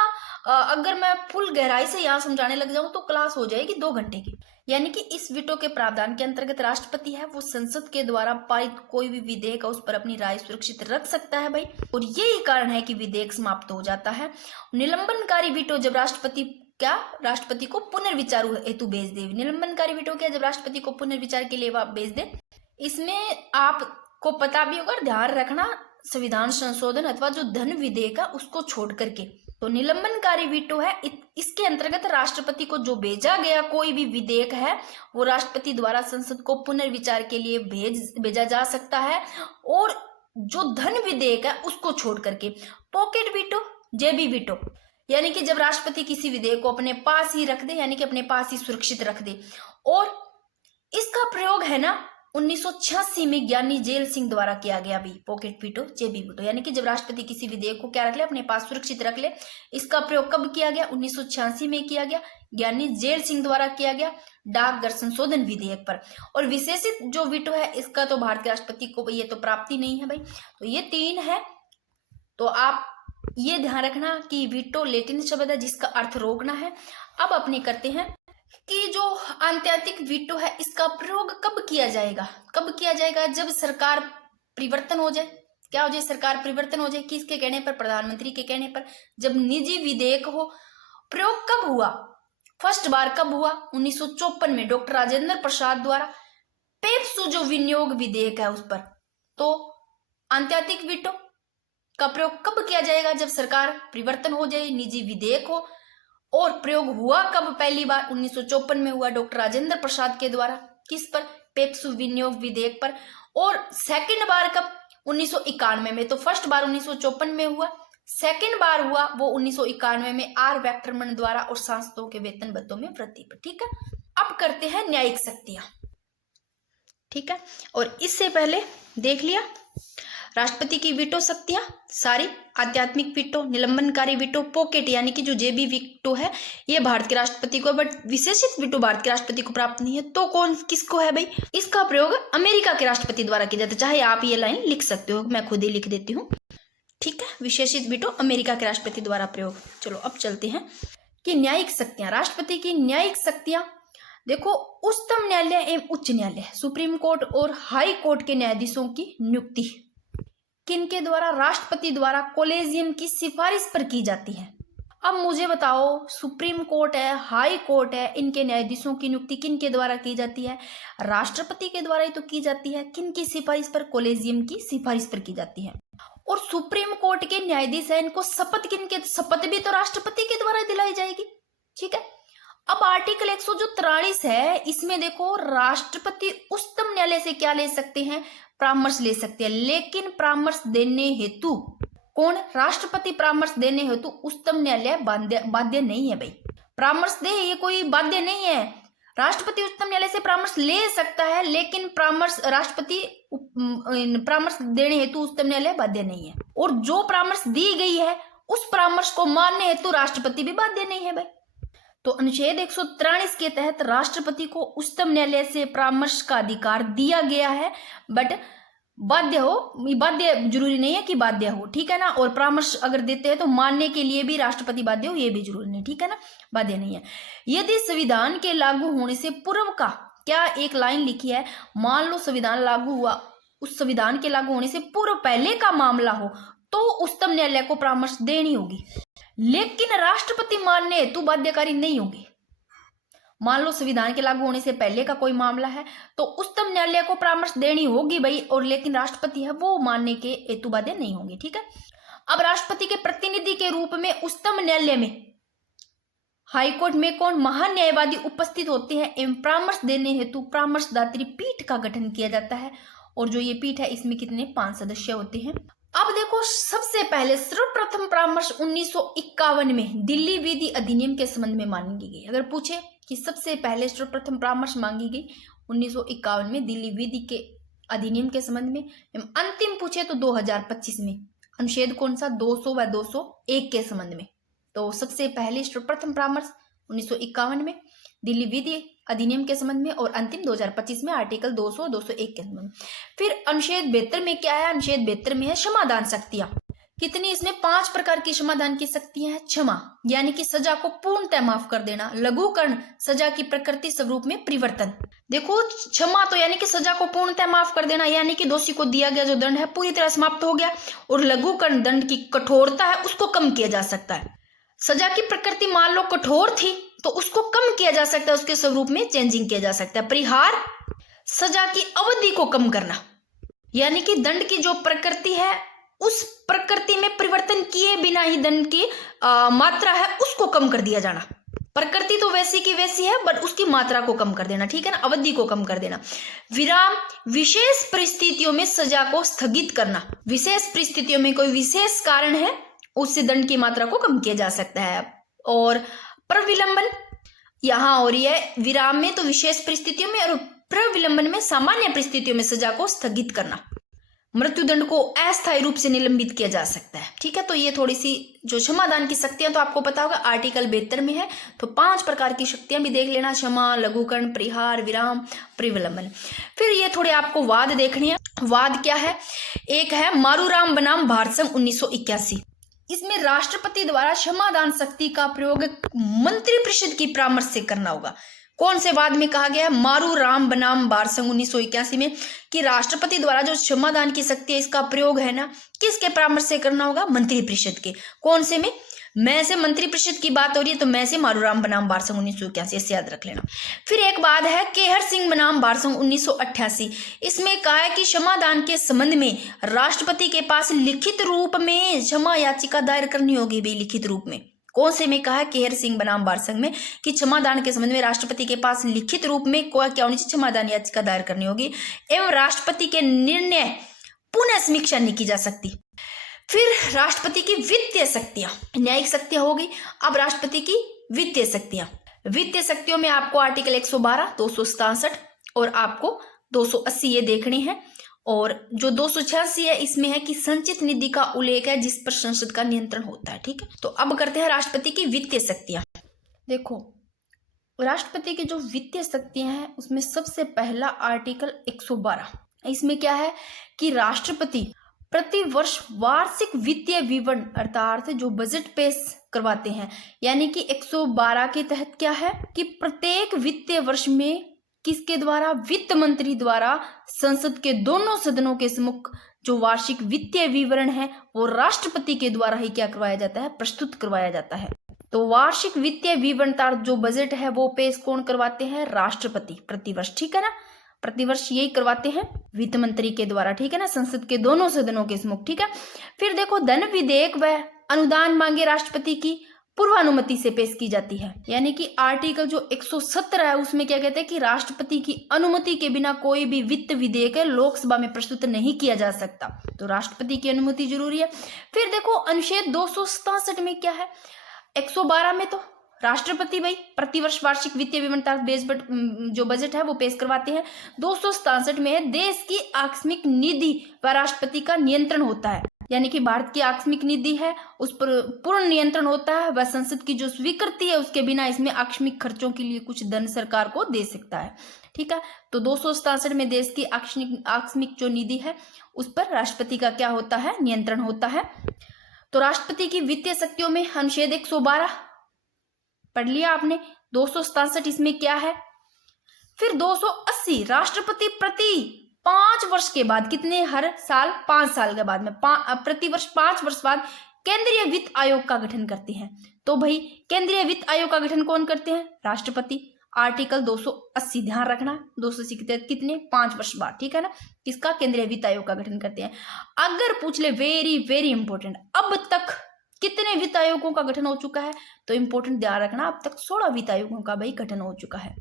अगर मैं फुल गहराई से यहाँ समझाने लग जाऊं तो क्लास हो जाएगी 2 घंटे की। यानी कि इस वीटो के प्रावधान के अंतर्गत राष्ट्रपति है वो संसद के द्वारा पारित कोई भी विधेयक उस पर अपनी राय सुरक्षित रख सकता है भाई, और यही कारण है कि विधेयक समाप्त हो जाता है। निलंबनकारी वीटो जब राष्ट्रपति को पुनर्विचार हेतु भेज दे। निलंबनकारी वीटो क्या, जब राष्ट्रपति को पुनर्विचार के लिए वह भेज दे। इसमें आपको पता भी होगा, ध्यान रखना, संविधान संशोधन अथवा जो धन विधेयक है उसको छोड़ करके। तो निलंबनकारी वीटो है, इसके अंतर्गत राष्ट्रपति को जो भेजा गया कोई भी विधेयक है वो राष्ट्रपति द्वारा संसद को पुनर्विचार के लिए भेजा जा सकता है, और जो धन विधेयक है उसको छोड़ करके। पॉकेट वीटो, जेबी वीटो, यानी कि जब राष्ट्रपति किसी विधेयक को अपने पास ही रख दे, यानी कि अपने पास ही सुरक्षित रख दे। और इसका प्रयोग है ना 1986 में ज्ञानी जेल सिंह द्वारा किया गया भी, पॉकेट वीटो, जेबी वीटो, यानी कि जब राष्ट्रपति किसी विधेयक को क्या रख ले, अपने पास सुरक्षित रख ले। इसका प्रयोग कब किया गया, 1986 में किया गया, ज्ञानी जेल सिंह द्वारा किया गया, डाकघर संशोधन विधेयक पर। और विशेषित जो वीटो है इसका तो भारत के राष्ट्रपति को ये तो प्राप्ति नहीं है भाई। तो ये 3 है, तो आप ये ध्यान रखना कि वीटो लैटिन शब्द है जिसका अर्थ रोकना है। अब अपने करते हैं कि जो आंतरिक वीटो है इसका प्रयोग कब किया जाएगा, जब सरकार परिवर्तन हो जाए। क्या हो जाए, सरकार परिवर्तन हो जाए, किसके कहने पर, प्रधानमंत्री के कहने पर। जब निजी विधेयक हो, प्रयोग कब हुआ, फर्स्ट बार कब हुआ, 1954 में डॉक्टर राजेंद्र प्रसाद द्वारा पेप्सू जो विनियोग विधेयक है उस पर। तो आंतरिक वीटो का प्रयोग कब किया जाएगा, जब सरकार परिवर्तन हो जाए, निजी विधेयक हो। और प्रयोग हुआ कब, पहली बार 1954 में हुआ डॉक्टर राजेंद्र प्रसाद के द्वारा, किस पर, पेप्सू विनियोग विधेयक पर। और सेकंड बार कब, 1991 में। तो फर्स्ट बार 1954 में हुआ, सेकंड बार हुआ वो 1991 में आर वेक्टरमैन द्वारा और सांसदों के वेतन भत्तों में वृद्धि पर। ठीक है, अब करते हैं न्यायिक शक्तियां। ठीक है, और इससे पहले देख लिया राष्ट्रपति की वीटो शक्तियां सारी, आध्यात्मिक वीटो, निलंबनकारी वीटो, पॉकेट यानी कि जो जेबी वीटो है ये भारत के राष्ट्रपति को, बट विशेषित वीटो भारत के राष्ट्रपति को प्राप्त नहीं है। तो कौन किसको है भाई, इसका प्रयोग अमेरिका के राष्ट्रपति द्वारा किया जाता है। चाहे आप ये लाइन लिख सकते हो, मैं खुद ही लिख देती हूँ। ठीक है, विशेषित वीटो अमेरिका के राष्ट्रपति द्वारा प्रयोग। चलो अब चलते हैं कि न्यायिक शक्तियां, राष्ट्रपति की न्यायिक शक्तियां। देखो, उच्चतम न्यायालय एवं उच्च न्यायालय, सुप्रीम कोर्ट और हाई कोर्ट के न्यायाधीशों की नियुक्ति किनके द्वारा, राष्ट्रपति द्वारा कॉलेजियम की सिफारिश पर की जाती है। अब मुझे बताओ, सुप्रीम कोर्ट है, हाई कोर्ट है, इनके न्यायाधीशों की नियुक्ति किनके द्वारा की जाती है, राष्ट्रपति के द्वारा ही तो की जाती है। किनकी सिफारिश पर, कॉलेजियम की सिफारिश पर की जाती है। और सुप्रीम कोर्ट के न्यायाधीश है, इनको शपथ भी तो राष्ट्रपति के द्वारा दिलाई जाएगी। ठीक है, अब आर्टिकल 143 है, इसमें देखो राष्ट्रपति उच्चतम न्यायालय से क्या ले सकते हैं, परामर्श ले सकते हैं। लेकिन परामर्श देने हेतु कौन, राष्ट्रपति परामर्श देने हेतु उच्चतम न्यायालय बाध्य नहीं है भाई। परामर्श दे ये कोई बाध्य नहीं है, राष्ट्रपति उच्चतम न्यायालय से परामर्श ले सकता है, लेकिन राष्ट्रपति परामर्श देने हेतु उच्चतम न्यायालय बाध्य नहीं है। और जो परामर्श दी गई है उस परामर्श को मानने हेतु राष्ट्रपति भी बाध्य नहीं है भाई। तो अनुच्छेद 143 के तहत राष्ट्रपति को उच्चतम न्यायालय से परामर्श का अधिकार दिया गया है, बट बाध्य जरूरी नहीं है कि बाध्य हो। ठीक है ना, और परामर्श अगर देते हैं तो मानने के लिए भी राष्ट्रपति बाध्य हो, ये भी जरूरी नहीं। ठीक है ना, बाध्य नहीं है। यदि संविधान के लागू होने से पूर्व का, क्या एक लाइन लिखी है, मान लो संविधान लागू हुआ, उस संविधान के लागू होने से पूर्व पहले का मामला हो तो उच्चतम न्यायालय को परामर्श देनी होगी, लेकिन राष्ट्रपति मानने हेतु बाध्यकारी नहीं होंगे। मान लो संविधान के लागू होने से पहले का कोई मामला है तो उच्चतम न्यायालय को परामर्श देनी होगी भाई, और लेकिन राष्ट्रपति है वो मानने के हेतु बाध्य नहीं होंगे। ठीक है, अब राष्ट्रपति के प्रतिनिधि के रूप में उच्चतम न्यायालय में, हाईकोर्ट में कौन, महान्यायवादी उपस्थित होते हैं एवं परामर्श देने हेतु परामर्शदात्री पीठ का गठन किया जाता है। और जो ये पीठ है इसमें कितने, 5 सदस्य होते हैं। अब देखो, सबसे पहले सर्वप्रथम परामर्श 1951 में दिल्ली विधि अधिनियम के संबंध में मांगी गई। अगर पूछे कि सबसे पहले सर्वप्रथम परामर्श मांगी गई 1951 में दिल्ली विधि के अधिनियम के संबंध में, अंतिम पूछे तो 2025 में, अनुच्छेद कौन सा, 200 व 201 के संबंध में। तो सबसे पहले सर्वप्रथम परामर्श 1951 में दिल्ली विधि अधिनियम के संबंध में, और अंतिम 2025 में आर्टिकल 200 201 के संबंध में। फिर अनुच्छेद 72 में क्या है? अनुच्छेद 72 में है क्षमादान शक्तियां। कितनी? इसमें 5 प्रकार की क्षमादान की शक्तियां हैं। क्षमा यानी कि सजा को पूर्णतः माफ कर देना। लघुकरण सजा की प्रकृति स्वरूप में परिवर्तन। देखो, क्षमा तो यानी कि सजा को पूर्णतः माफ कर देना, यानी कि दोषी को दिया गया जो दंड है पूरी तरह समाप्त हो गया। और लघुकरण दंड की कठोरता है उसको कम किया जा सकता है। सजा की प्रकृति मान लो कठोर थी तो उसको कम किया जा सकता है, उसके स्वरूप में चेंजिंग किया जा सकता है। परिहार सजा की अवधि को कम करना, यानी कि दंड की जो प्रकृति है उस प्रकृति में परिवर्तन किए बिना ही दंड की मात्रा है उसको कम कर दिया जाना। प्रकृति तो वैसी की वैसी है बट उसकी मात्रा को कम कर देना, ठीक है ना, अवधि को कम कर देना। विराम विशेष परिस्थितियों में सजा को स्थगित करना। विशेष परिस्थितियों में कोई विशेष कारण है उससे दंड की मात्रा को कम किया जा सकता है। और प्रविलंबन यहाँ हो रही है विराम में तो विशेष परिस्थितियों में, और प्रविलंबन में सामान्य परिस्थितियों में सजा को स्थगित करना। मृत्युदंड को अस्थायी रूप से निलंबित किया जा सकता है, ठीक है। तो ये थोड़ी सी जो क्षमादान की शक्तियां तो आपको पता होगा आर्टिकल 72 में है। तो 5 प्रकार की शक्तियां भी देख लेना, क्षमा, लघुकरण, परिहार, विराम, प्रविलंबन। फिर ये थोड़े आपको वाद देखनी है। वाद क्या है? एक है मारूराम बनाम भारत संघ 1981। इसमें राष्ट्रपति द्वारा क्षमादान शक्ति का प्रयोग मंत्रिपरिषद की परामर्श से करना होगा। कौन से वाद में कहा गया है? मारूराम बनाम भारत संघ 1981 में कि राष्ट्रपति द्वारा जो क्षमादान की शक्ति है इसका प्रयोग है ना, किसके परामर्श से करना होगा? मंत्रिपरिषद के। कौन से में? मैं से मंत्रिपरिषद की बात हो रही है तो मैं से मारूराम बनाम भारत संघ 1981, ऐसे याद रख लेना। फिर एक बात है केहर सिंह बनाम भारत संघ 1988। इसमें कहा है कि क्षमादान के संबंध में राष्ट्रपति के पास लिखित रूप में क्षमा याचिका दायर करनी होगी भी, लिखित रूप में। कौन से में कहा है? केहर सिंह बनाम भारत संघ में कि क्षमादान के संबंध में राष्ट्रपति के पास लिखित रूप में क्या होनी चाहिए? क्षमादान याचिका दायर करनी होगी एवं राष्ट्रपति के निर्णय पुनः समीक्षा नहीं की जा सकती। फिर राष्ट्रपति की वित्तीय शक्तियां, न्यायिक शक्तियां होगी। अब राष्ट्रपति की वित्तीय शक्तियां, वित्तीय शक्तियों में आपको आर्टिकल 112, 267 और आपको 280 ये देखने हैं। और जो 286 है इसमें है कि संचित निधि का उल्लेख है जिस पर संसद का नियंत्रण होता है, ठीक है। तो अब करते हैं राष्ट्रपति की वित्तीय शक्तियां। देखो, राष्ट्रपति की जो वित्तीय शक्तियां हैं उसमें सबसे पहला आर्टिकल 112। इसमें क्या है कि राष्ट्रपति प्रति वर्ष वार्षिक वित्तीय विवरण अर्थात जो बजट पेश करवाते हैं, यानी कि 112 के तहत क्या है कि प्रत्येक वित्तीय वर्ष में किसके द्वारा? वित्त मंत्री द्वारा संसद के दोनों सदनों के सम्मुख जो वार्षिक वित्तीय विवरण है वो राष्ट्रपति के द्वारा ही क्या करवाया जाता है? प्रस्तुत करवाया जाता है। तो वार्षिक वित्तीय विवरण जो बजट है वो पेश कौन करवाते हैं? राष्ट्रपति प्रतिवर्ष, ठीक है ना। प्रतिवर्ष यही करवाते हैं वित्त मंत्री के द्वारा, ठीक है ना, संसद के दोनों सदनों के सम्मुख, ठीक है। फिर देखो, धन विधेयक व अनुदान मांगे राष्ट्रपति की पूर्वानुमति से पेश की जाती है, यानी कि आर्टिकल जो 117 है उसमें क्या कहते हैं कि राष्ट्रपति की अनुमति के बिना कोई भी वित्त विधेयक लोकसभा में प्रस्तुत नहीं किया जा सकता। तो राष्ट्रपति की अनुमति जरूरी है। फिर देखो, अनुच्छेद 267 में क्या है? 112 में तो राष्ट्रपति भाई प्रतिवर्ष वार्षिक वित्तीय विवरण जो बजट है वो पेश करवाते हैं। 267 में है देश की आकस्मिक निधि व राष्ट्रपति का नियंत्रण होता है, यानी कि भारत की आकस्मिक निधि है उस पर पूर्ण नियंत्रण होता है। वह संसद की जो स्वीकृति है उसके बिना इसमें आकस्मिक खर्चों के लिए कुछ धन सरकार को दे सकता है, ठीक है। तो 267 में देश की आकस्मिक जो निधि है उस पर राष्ट्रपति का क्या होता है? नियंत्रण होता है। तो राष्ट्रपति की वित्तीय शक्तियों में अनुच्छेद 112 पढ़ लिया आपने। 267 इसमें क्या है? फिर 280 राष्ट्रपति प्रति 5 वर्ष के बाद, कितने? हर साल 5 साल के बाद में प्रतिवर्ष 5 वर्ष बाद केंद्रीय वित्त आयोग का गठन करते हैं। तो भाई केंद्रीय वित्त आयोग का गठन कौन करते हैं? राष्ट्रपति। आर्टिकल 280 ध्यान रखना, 280 के तहत कितने? 5 वर्ष बाद, ठीक है ना, किसका? केंद्रीय वित्त आयोग का गठन करते हैं। अगर पूछ ले, वेरी वेरी इंपॉर्टेंट, अब तक कितने वित्त आयोगों का गठन हो चुका है? तो इंपॉर्टेंट ध्यान रखना, अब तक 16 वित्त आयोगों का भाई गठन हो चुका है।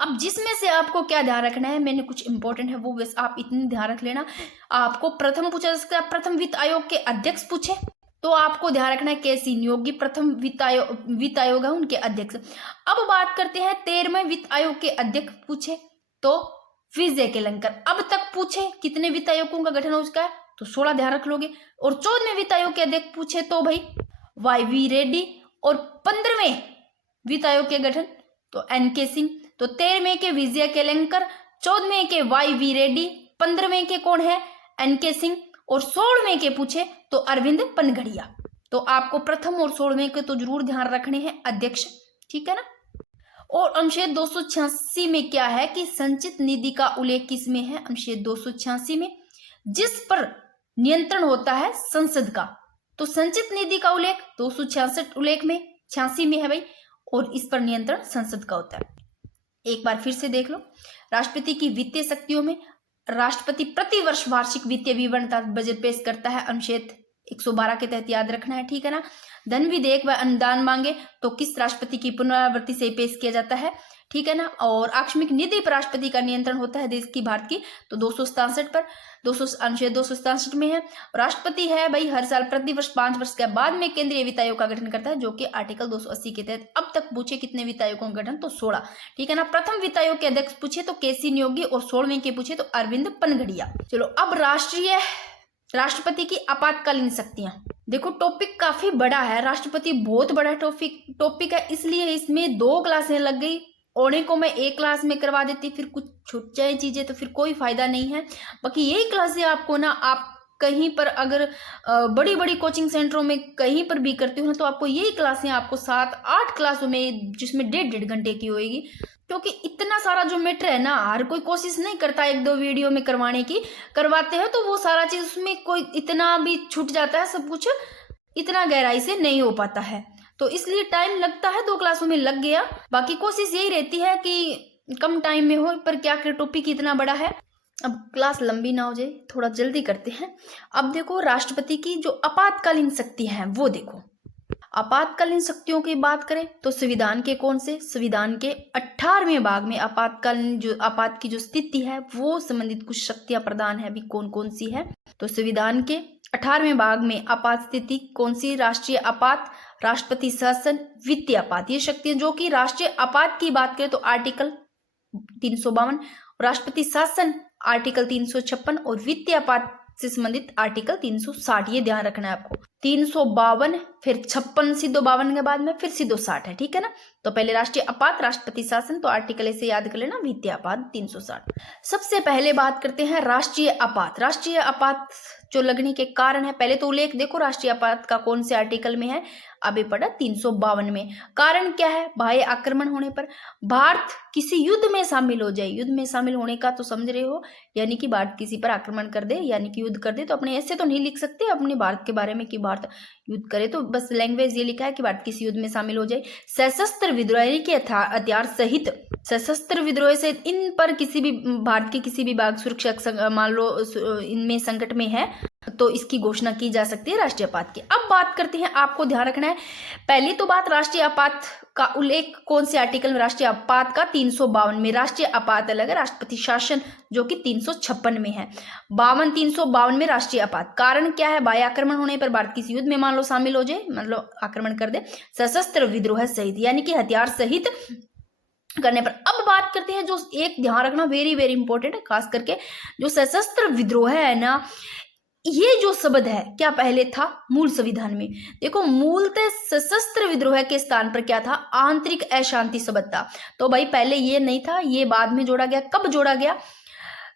अब जिसमें से आपको क्या ध्यान रखना है, मैंने कुछ इंपॉर्टेंट है वो बस आप इतने ध्यान रख लेना। आपको प्रथम पूछा जा सकता है, प्रथम वित्त आयोग के अध्यक्ष पूछे तो आपको ध्यान रखना है कैसी नियोगी प्रथम वित्त आयोग है उनके अध्यक्ष। अब बात करते हैं 13वें वित्त आयोग के अध्यक्ष पूछे तो विजय केलंकर। अब तक पूछे कितने वित्त आयोगों का गठन हो चुका है? तो 16 ध्यान रख लोगे। और 14वें वित्त आयोग के अध्यक्ष पूछे तो भाई वाई वी रेड्डी। और 15वें वित्त आयोग के गठन तो एन.के. सिंह। तो 13वें के विजय केलंकर, 14वें के वाई.वी. रेड्डी, 15वें के कौन है, एन.के. सिंह, और 16वें के पूछे तो अरविंद पनघड़िया। तो आपको प्रथम और 16वें के तो जरूर ध्यान रखने हैं अध्यक्ष, ठीक है ना। और अनुच्छेद 286 में क्या है कि संचित निधि का उल्लेख किसमें है, अनुच्छेद 286 में, जिस पर नियंत्रण होता है संसद का। तो संचित निधि का उल्लेख 266 उल्लेख में 86 में है भाई, और इस पर नियंत्रण संसद का होता है। एक बार फिर से देख लो, राष्ट्रपति की वित्तीय शक्तियों में राष्ट्रपति प्रति वर्ष वार्षिक वित्तीय विवरण तथा बजट पेश करता है, अनुच्छेद 112 के तहत याद रखना है, ठीक है ना। धन विधेयक व अनुदान मांगे तो किस राष्ट्रपति की पुनरावृत्ति से पेश किया जाता है, ठीक है ना। और आकस्मिक निधि पर राष्ट्रपति का नियंत्रण होता है देश की, भारत की, तो 267 पर, अनुच्छेद 267 में है। राष्ट्रपति है भाई हर साल प्रति वर्ष 5 वर्ष के बाद में केंद्रीय वित्त आयोग का गठन करता है, जो कि आर्टिकल 280 के तहत। अब तक पूछे कितने वित्त आयोगों का गठन, तो 16, ठीक है ना। प्रथम वित्त आयोग के अध्यक्ष पूछे तो के.सी. नियोगी, और 16वें के पूछे तो अरविंद पनघड़िया। चलो अब राष्ट्रपति की आपातकालीन शक्तियां। देखो टॉपिक काफी बड़ा है, राष्ट्रपति बहुत बड़ा टॉपिक है, इसलिए इसमें 2 क्लासें लग गई। ओने को मैं एक क्लास में करवा देती, फिर कुछ छूट जाए चीजें तो फिर कोई फायदा नहीं है। बाकी यही क्लासें आपको ना, आप कहीं पर अगर बड़ी बड़ी कोचिंग सेंटरों में कहीं पर भी करते हो ना, तो आपको यही क्लासें आपको 7-8 क्लासों में, जिसमें 1.5 घंटे की होएगी, क्योंकि इतना सारा जो मैटर है ना, हर कोई कोशिश नहीं करता 1-2 वीडियो में करवाने की। करवाते हैं तो वो सारा चीज उसमें कोई इतना भी छूट जाता है, सब कुछ इतना गहराई से नहीं हो पाता है, तो इसलिए टाइम लगता है। 2 क्लासों में लग गया। बाकी कोशिश यही रहती है कि कम टाइम में हो, पर क्या करे टॉपिक इतना बड़ा है। अब क्लास लंबी ना हो जाए, थोड़ा जल्दी करते हैं। अब देखो राष्ट्रपति की जो आपातकालीन शक्ति है वो देखो। आपातकालीन शक्तियों की बात करें तो संविधान के कौन से, संविधान के 18वें भाग में आपातकालीन जो आपात की जो स्थिति है वो संबंधित कुछ शक्तियां प्रदान है, भी कौन कौन सी है। तो संविधान के 18वें भाग में आपात स्थिति कौन सी, राष्ट्रीय आपात, राष्ट्रपति शासन, वित्तीय आपात, ये शक्तियां। जो कि राष्ट्रीय आपात की बात करें तो आर्टिकल 352, राष्ट्रपति शासन आर्टिकल 356, और वित्तीय आपात से संबंधित आर्टिकल 360। ये ध्यान रखना है आपको। 352 फिर 56, सीधो 52 के बाद में फिर सीधो 60 है, ठीक है ना। तो पहले राष्ट्रीय आपात, राष्ट्रपति शासन, तो आर्टिकल ऐसे याद कर लेना, वित्तीय आपात 360। सबसे पहले बात करते हैं राष्ट्रीय आपात। राष्ट्रीय आपात जो लगने के कारण है, पहले तो उल्लेख देखो राष्ट्रीय आपात का कौन से आर्टिकल में है, अभी पढ़ा 352 में। कारण क्या है, बाह्य आक्रमण होने पर, भारत किसी युद्ध में शामिल हो जाए। युद्ध में शामिल होने का तो समझ रहे हो, यानी कि भारत किसी पर आक्रमण कर दे, यानी कि युद्ध कर दे। तो अपने ऐसे तो नहीं लिख सकते अपने भारत के बारे में कि भारत युद्ध करे, तो बस लैंग्वेज ये लिखा है कि भारत किसी युद्ध में शामिल हो जाए। सशस्त्र विद्रोह के हथियार सहित, सशस्त्र विद्रोह से इन पर किसी भी भारत के किसी भी भाग सुरक्षा मान लो इनमें संकट में है, तो इसकी घोषणा की जा सकती है राष्ट्रीय आपात की। अब बात करते हैं, आपको ध्यान रखना है पहली तो बात, राष्ट्रीय आपात का उल्लेख कौन से आर्टिकल में, राष्ट्रीय आपात का 352 में। राष्ट्रीय आपात अलग है, राष्ट्रपति शासन जो कि 356 में है। 352 में राष्ट्रीय आपात। कारण क्या है, बाह्य आक्रमण होने पर भारत किसी युद्ध में मान लो शामिल हो जाए, मतलब आक्रमण कर दे, सशस्त्र विद्रोह सहित, यानी कि हथियार सहित करने पर। अब बात करते हैं, जो एक ध्यान रखना वेरी वेरी इंपॉर्टेंट है, खास करके जो सशस्त्र विद्रोह है ना, ये जो शब्द है क्या पहले था मूल संविधान में। देखो मूलतः सशस्त्र विद्रोह के स्थान पर क्या था, आंतरिक अशांति शब्द था। तो भाई पहले ये नहीं था, ये बाद में जोड़ा गया। कब जोड़ा गया,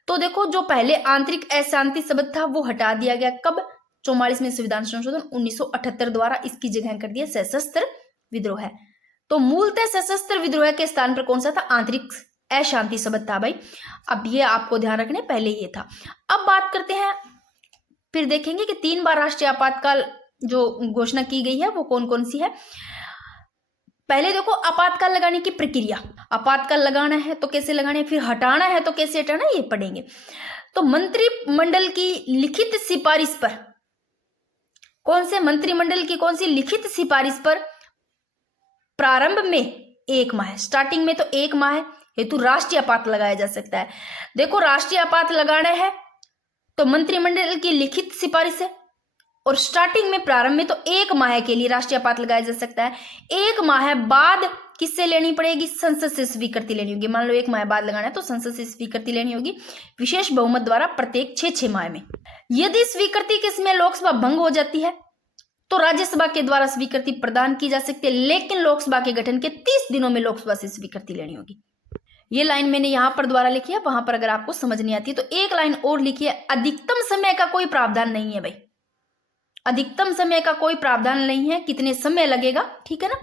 तो देखो जो पहले आंतरिक अशांति शब्द था वो हटा दिया गया। कब, 44वें संविधान संशोधन 1978 द्वारा इसकी जगह कर दिया सशस्त्र विद्रोह है। तो मूलतः सशस्त्र विद्रोह के स्थान पर कौन सा था, आंतरिक अशांति शब्द था भाई। अब ये आपको ध्यान रखने, पहले ये था। अब बात करते हैं, फिर देखेंगे कि 3 बार राष्ट्रीय आपातकाल जो घोषणा की गई है वो कौन कौन सी है। पहले देखो आपातकाल लगाने की प्रक्रिया, आपातकाल लगाना है तो कैसे लगाना है, फिर हटाना है तो कैसे हटाना है, ये पढ़ेंगे। तो मंत्रिमंडल की लिखित सिफारिश पर, कौन से मंत्रिमंडल की कौन सी लिखित सिफारिश पर प्रारंभ में 1 माह, स्टार्टिंग में तो 1 माह हेतु राष्ट्रीय आपात लगाया जा सकता है। देखो राष्ट्रीय आपात लगाना है तो मंत्रिमंडल की लिखित सिफारिश है, और स्टार्टिंग में प्रारंभ में तो 1 माह के लिए राष्ट्रीय आपात लगाया जा सकता है। 1 माह बाद किससे लेनी पड़ेगी, संसद से स्वीकृति लेनी होगी। मान लो 1 माह बाद लगाना है तो संसद से स्वीकृति लेनी होगी विशेष बहुमत द्वारा प्रत्येक 6 माह में। यदि स्वीकृति किसमें लोकसभा भंग हो जाती है तो राज्यसभा के द्वारा स्वीकृति प्रदान की जा सकती है, लेकिन लोकसभा के गठन के 30 दिनों में लोकसभा से स्वीकृति लेनी होगी। ये लाइन मैंने यहां पर द्वारा लिखी है, वहां पर अगर आपको समझ नहीं आती है तो एक लाइन और लिखी है, अधिकतम समय का कोई प्रावधान नहीं है भाई, अधिकतम समय का कोई प्रावधान नहीं है, कितने समय लगेगा, ठीक है ना।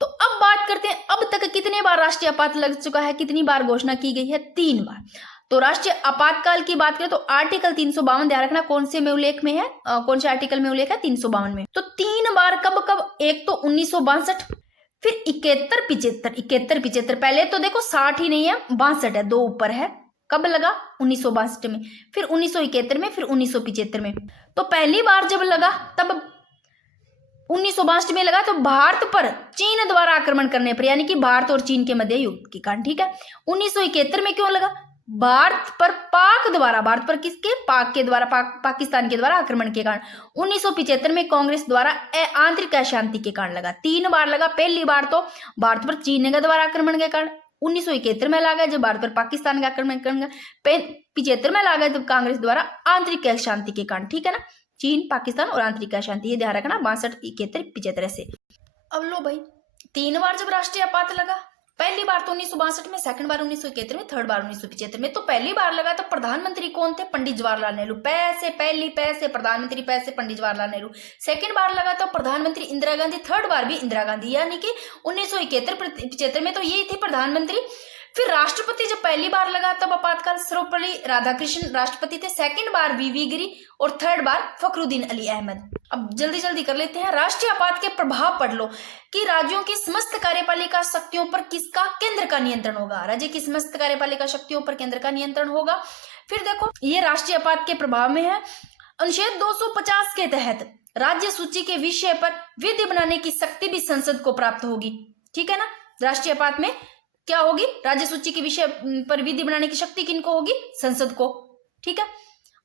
तो अब बात करते हैं अब तक कितने बार राष्ट्रीय आपात लग चुका है, कितनी बार घोषणा की गई है, 3 बार। तो राष्ट्रीय आपातकाल की बात करें तो आर्टिकल 352 ध्यान रखना कौन से में उल्लेख में है, कौन से आर्टिकल में उल्लेख है, 352 में। तो 3 बार कब कब, एक तो 1962, फिर 71-75, पहले तो देखो 60 ही नहीं है 62 है, 2 ऊपर है, कब लगा 1962 में, फिर 1971 में, फिर 1975 में। तो पहली बार जब लगा तब 1962 में लगा, तो भारत पर चीन द्वारा आक्रमण करने पर, यानी कि भारत और चीन के मध्य युद्ध के कारण, ठीक है। 1971 में क्यों लगा, भारत पर पाक द्वारा, भारत पर किसके, पाक के द्वारा, पाकिस्तान के द्वारा आक्रमण के कारण। 1975 में कांग्रेस द्वारा आंतरिक अशांति के कारण लगा। 3 बार लगा, पहली बार तो भारत पर चीन के द्वारा आक्रमण के कारण, 1971 में लगा जब भारत पर पाकिस्तान का आक्रमण करेंगे, 75 में लगा जब कांग्रेस द्वारा आंतरिक अशांति के कारण, ठीक है ना, चीन पाकिस्तान और आंतरिक अशांति, ये ध्यान रखना 62, 71, 75 से। अब लो भाई, 3 बार जब राष्ट्रीय आपात लगा, पहली बार तो 1962 में, सेकंड बार 1971 में, थर्ड बार 1975 में। तो पहली बार लगा तो प्रधानमंत्री कौन थे, पंडित जवाहरलाल नेहरू, पैसे पहली पैसे प्रधानमंत्री पैसे पंडित जवाहरलाल नेहरू। सेकंड बार लगा तो प्रधानमंत्री इंदिरा गांधी, थर्ड बार भी इंदिरा गांधी, यानी कि 1971-75 में तो ये थी प्रधानमंत्री। फिर राष्ट्रपति जब पहली बार लगा तब आपातकाल सर्वपल्ली राधाकृष्णन राष्ट्रपति थे, सेकंड बार वीवी गिरी और थर्ड बार फखरुद्दीन अली अहमद। अब जल्दी जल्दी कर लेते हैं। राष्ट्रीय आपात के प्रभाव पढ़ लो कि राज्यों की समस्त कार्यपालिका शक्तियों पर किसका, केंद्र का नियंत्रण होगा, राज्य की समस्त कार्यपालिका शक्तियों पर केंद्र का नियंत्रण होगा। फिर देखो ये राष्ट्रीय आपात के प्रभाव में है, अनुच्छेद 250 के तहत राज्य सूची के विषय पर विधि बनाने की शक्ति भी संसद को प्राप्त होगी, ठीक है ना। राष्ट्रीय आपात में क्या होगी, राज्य सूची के विषय पर विधि बनाने की शक्ति किनको होगी, संसद को, ठीक है।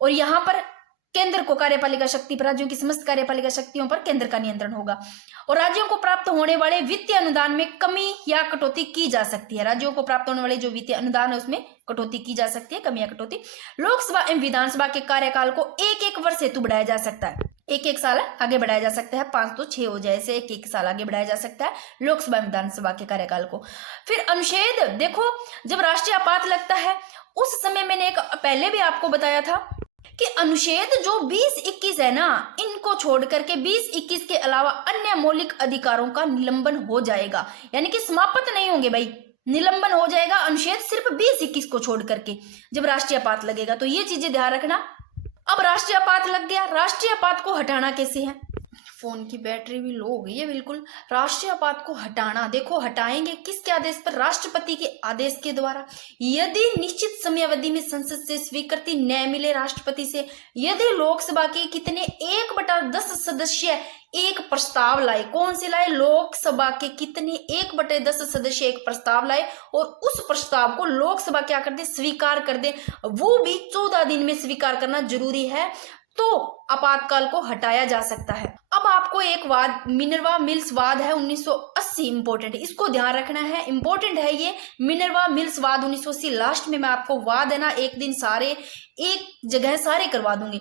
और यहां पर केंद्र को कार्यपालिका शक्ति पर, राज्यों की समस्त कार्यपालिका शक्तियों पर केंद्र का नियंत्रण होगा। और राज्यों को प्राप्त होने वाले वित्तीय अनुदान में कमी या कटौती की जा सकती है, राज्यों को प्राप्त होने वाले जो वित्तीय अनुदान है उसमें कटौती की जा सकती है, कमी या कटौती। लोकसभा एवं विधानसभा के कार्यकाल को 1-1 वर्ष हेतु बढ़ाया जा सकता है, 1-1 साल आगे बढ़ाया जा सकता है, 5 तो 6 हो जाए, ऐसे 1-1 साल आगे बढ़ाया जा सकता है लोकसभा विधानसभा के कार्यकाल को। फिर अनुच्छेद देखो, जब राष्ट्रीय आपात लगता है उस समय मैंने एक पहले भी आपको बताया था कि अनुच्छेद जो 20-21 है ना, इनको छोड़ करके 20-21 के अलावा अन्य मौलिक अधिकारों का निलंबन हो जाएगा, यानी कि समाप्त नहीं होंगे भाई, निलंबन हो जाएगा अनुच्छेद सिर्फ 20-21 को छोड़ करके जब राष्ट्रीय आपात लगेगा। तो ये चीजें ध्यान रखना। अब राष्ट्रीय आपात लग गया, राष्ट्रीय आपात को हटाना कैसे है, फोन की बैटरी भी लो हो गई है बिल्कुल। राष्ट्रीय आपात को हटाना, देखो हटाएंगे किसके आदेश पर, राष्ट्रपति के आदेश के द्वारा। यदि निश्चित समयावधि में संसद से स्वीकृति न मिले राष्ट्रपति से, यदि लोकसभा के कितने 1/10 सदस्य एक प्रस्ताव लाए, कौन से लाए, लोकसभा के कितने 1/10 सदस्य एक प्रस्ताव लाए और उस प्रस्ताव को लोकसभा क्या कर दे, स्वीकार कर दे, वो भी 14 दिन में स्वीकार करना जरूरी है, तो आपातकाल को हटाया जा सकता है। अब आपको एक वाद, मिनर्वा मिल्स वाद है 1980, इंपॉर्टेंट है, इसको ध्यान रखना है, इंपॉर्टेंट है ये मिनर्वा मिल्स वाद 1980। लास्ट में मैं आपको वाद है ना एक दिन सारे एक जगह सारे करवा दूंगी।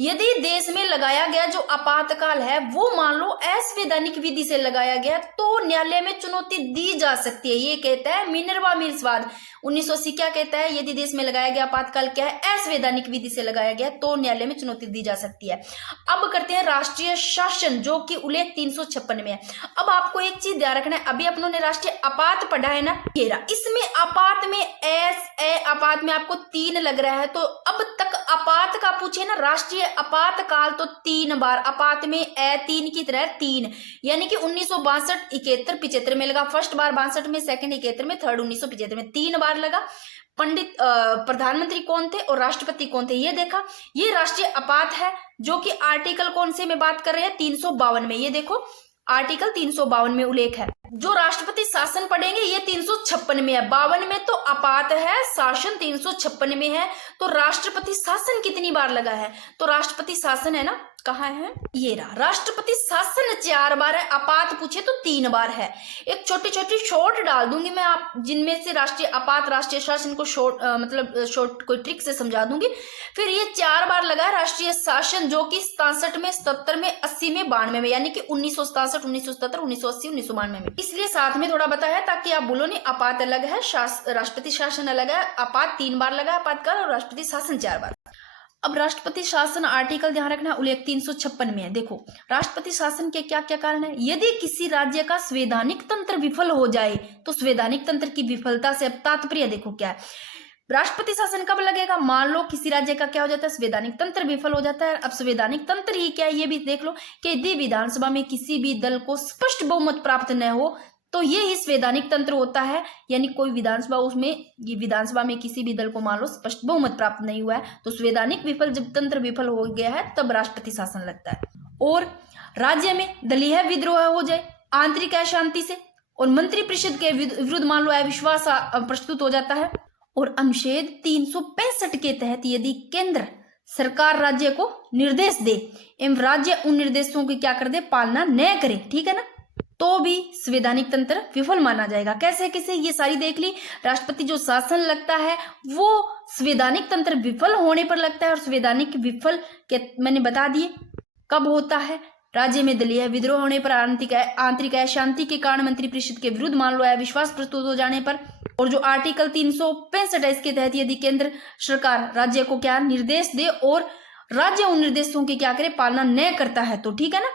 यदि देश में लगाया गया जो आपातकाल है वो मान लो असंवैधानिक विधि से लगाया गया तो न्यायालय में चुनौती दी जा सकती है, ये कहता है मिनर्वा मिल्स वाद 1980। क्या कहता है, यदि देश में लगाया गया आपातकाल क्या है, असंवैधानिक विधि से लगाया गया तो न्यायालय में चुनौती दी जा सकती है। अब करते हैं राष्ट्रीय शासन, जो कि उल्लेख 356 में है। अब आपको एक चीज ध्यान रखना है, अभी अपनों ने राष्ट्रीय आपात पढ़ा है ना, इसमें आपात में आपात में आपको 3 लग रहा है, तो अब तक आपात का पूछे ना, राष्ट्रीय आपातकाल तो 3 बार, आपात में 3 की तरह 3, यानी कि 1962, 71, 75 में लगा, फर्स्ट बार 62 में, सेकंड 71 में, थर्ड 1975 में, 3 बार लगा। पंडित प्रधानमंत्री कौन थे और राष्ट्रपति कौन थे ये देखा। ये राष्ट्रीय आपात है जो कि आर्टिकल कौन से में बात कर रहे हैं, 352 में, ये देखो आर्टिकल 352 में उल्लेख है। जो राष्ट्रपति शासन पढ़ेंगे ये 356 में है, 52 में तो आपात है, शासन 356 में है। तो राष्ट्रपति शासन कितनी बार लगा है? तो राष्ट्रपति शासन है ना, कहाँ है, ये रहा। राष्ट्रपति शासन 4 बार है, आपात पूछे तो 3 बार है। एक छोटी छोटी शॉर्ट डाल दूंगी मैं, आप जिनमें से राष्ट्रीय आपात राष्ट्रीय शासन को शॉर्ट मतलब शॉर्ट कोई ट्रिक से समझा दूंगी। फिर ये 4 बार लगा है राष्ट्रीय शासन, जो कि 67 में, 77 में, 80 में, 92 में, यानी कि 1967, 1977, 1980, 1992 में। इसलिए साथ में थोड़ा बताया है ताकि आप बोलो नहीं आपात अलग है, राष्ट्रपति शासन अलग है। आपात 3 बार लगा है आपातकाल, और राष्ट्रपति शासन 4 बार। अब राष्ट्रपति शासन आर्टिकल ध्यान रखना उल्लेख 356 में है। देखो राष्ट्रपति शासन के क्या क्या कारण है। यदि किसी राज्य का संवैधानिक तंत्र विफल हो जाए, तो संवैधानिक तंत्र की विफलता से अब तात्पर्य देखो क्या है। राष्ट्रपति शासन कब लगेगा? मान लो किसी राज्य का क्या हो जाता है, संवैधानिक तंत्र विफल हो जाता है। अब संवैधानिक तंत्र ही क्या है ये भी देख लो, कि यदि विधानसभा में किसी भी दल को स्पष्ट बहुमत प्राप्त न हो, तो ये ही संवैधानिक तंत्र होता है। यानी कोई विधानसभा, उसमें ये विधानसभा में किसी भी दल को मान लो स्पष्ट बहुमत प्राप्त नहीं हुआ है, तो संवैधानिक विफल, जब तंत्र विफल हो गया है तब राष्ट्रपति शासन लगता है। और राज्य में दलीय विद्रोह हो जाए आंतरिक अशांति से, और मंत्रिपरिषद के विरुद्ध मान लो अविश्वास प्रस्तुत हो जाता है। और अनुच्छेद 365 के तहत यदि केंद्र सरकार राज्य को निर्देश दे एवं राज्य उन निर्देशों की क्या कर दे, पालना न करे, ठीक है ना, तो भी संवैधानिक तंत्र विफल माना जाएगा। कैसे कैसे ये सारी देख ली। राष्ट्रपति जो शासन लगता है वो संवैधानिक तंत्र विफल होने पर लगता है, और संवैधानिक विफल के मैंने बता दिए कब होता है। राज्य में दलीय विद्रोह होने पर, आंतरिक अशांति के कारण, मंत्रिपरिषद के विरुद्ध मान लो अविश्वास प्रस्तुत हो जाने पर, और जो आर्टिकल 365 है इसके तहत यदि केंद्र सरकार राज्य को क्या निर्देश दे और राज्य उन निर्देशों की क्या करे, पालना न करता है, तो ठीक है ना।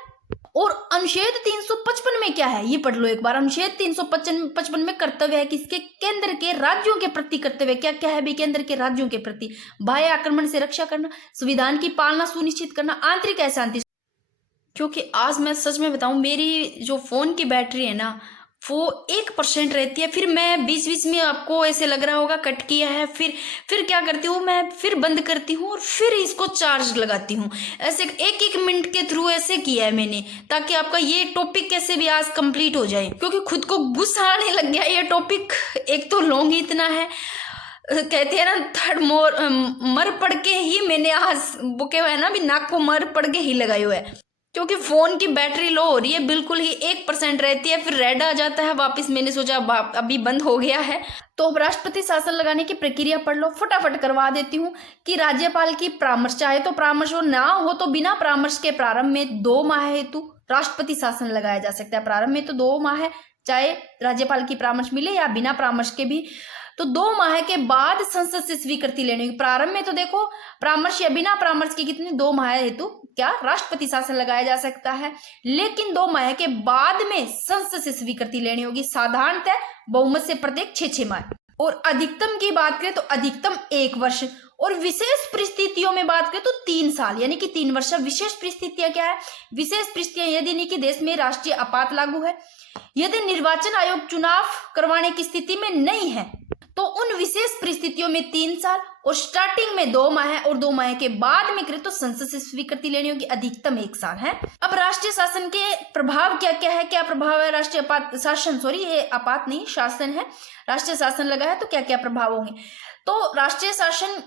और अनुच्छेद 355 में क्या है ये पढ़ लो एक बार। अनुच्छेद 355 में कर्तव्य है किसके? केंद्र के राज्यों के प्रति कर्तव्य क्या क्या है भी? केंद्र के राज्यों के प्रति बाह्य आक्रमण से रक्षा करना, संविधान की पालना सुनिश्चित करना, आंतरिक अशांति। क्योंकि आज मैं सच में बताऊं, मेरी जो फोन की बैटरी है ना वो 1% रहती है। फिर मैं बीच बीच में, आपको ऐसे लग रहा होगा कट किया है, फिर क्या करती हूँ मैं, फिर बंद करती हूँ और फिर इसको चार्ज लगाती हूँ। ऐसे 1-1 मिनट के थ्रू ऐसे किया है मैंने, ताकि आपका ये टॉपिक कैसे भी आज कंप्लीट हो जाए। क्योंकि खुद को गुस्सा आने लग गया, ये टॉपिक एक तो लॉन्ग ही इतना है, कहते हैं ना थर्ड मोर मर पड़ के ही मैंने आज वो क्या है ना भी नाक को मर पड़ के ही लगाई हुआ है। क्योंकि फोन की बैटरी लो हो रही है, बिल्कुल ही 1% रहती है, फिर रेड आ जाता है वापस। मैंने सोचा अभी बंद हो गया है। तो अब राष्ट्रपति शासन लगाने की प्रक्रिया पढ़ लो, फटाफट करवा देती हूँ। कि राज्यपाल की परामर्श, चाहे तो परामर्श हो, ना हो तो बिना परामर्श के प्रारंभ में 2 माह हेतु राष्ट्रपति शासन लगाया जा सकता है। प्रारंभ में तो 2 माह है, चाहे राज्यपाल की परामर्श मिले या बिना परामर्श के भी। तो 2 माह के बाद संसद से स्वीकृति लेने की। प्रारंभ में तो देखो परामर्श या बिना परामर्श के कितने 2 माह हेतु क्या राष्ट्रपति शासन लगाया जा सकता है। लेकिन 2 माह के बाद में संसद से स्वीकृति लेनी होगी, साधारणतः बहुमत से प्रत्येक 6 माह। और अधिकतम की बात करें तो अधिकतम 1 वर्ष, और विशेष परिस्थितियों में बात करें तो 3 साल, यानी कि 3 वर्ष। विशेष परिस्थितियां क्या है? विशेष परिस्थितियां यदि नहीं कि देश में राष्ट्रीय आपात लागू है, यदि निर्वाचन आयोग चुनाव करवाने की स्थिति में नहीं है, तो उन विशेष परिस्थितियों में 3 साल, और स्टार्टिंग में 2 माह है, और 2 माह के बाद में करें तो संसद से स्वीकृति लेनी होगी, अधिकतम 1 साल है। अब राष्ट्रीय शासन के प्रभाव क्या क्या है? क्या प्रभाव है राष्ट्रीय आपात शासन, सॉरी ये आपात नहीं शासन है, राष्ट्रीय शासन लगा है तो क्या क्या प्रभाव होंगे। तो राष्ट्रीय शासन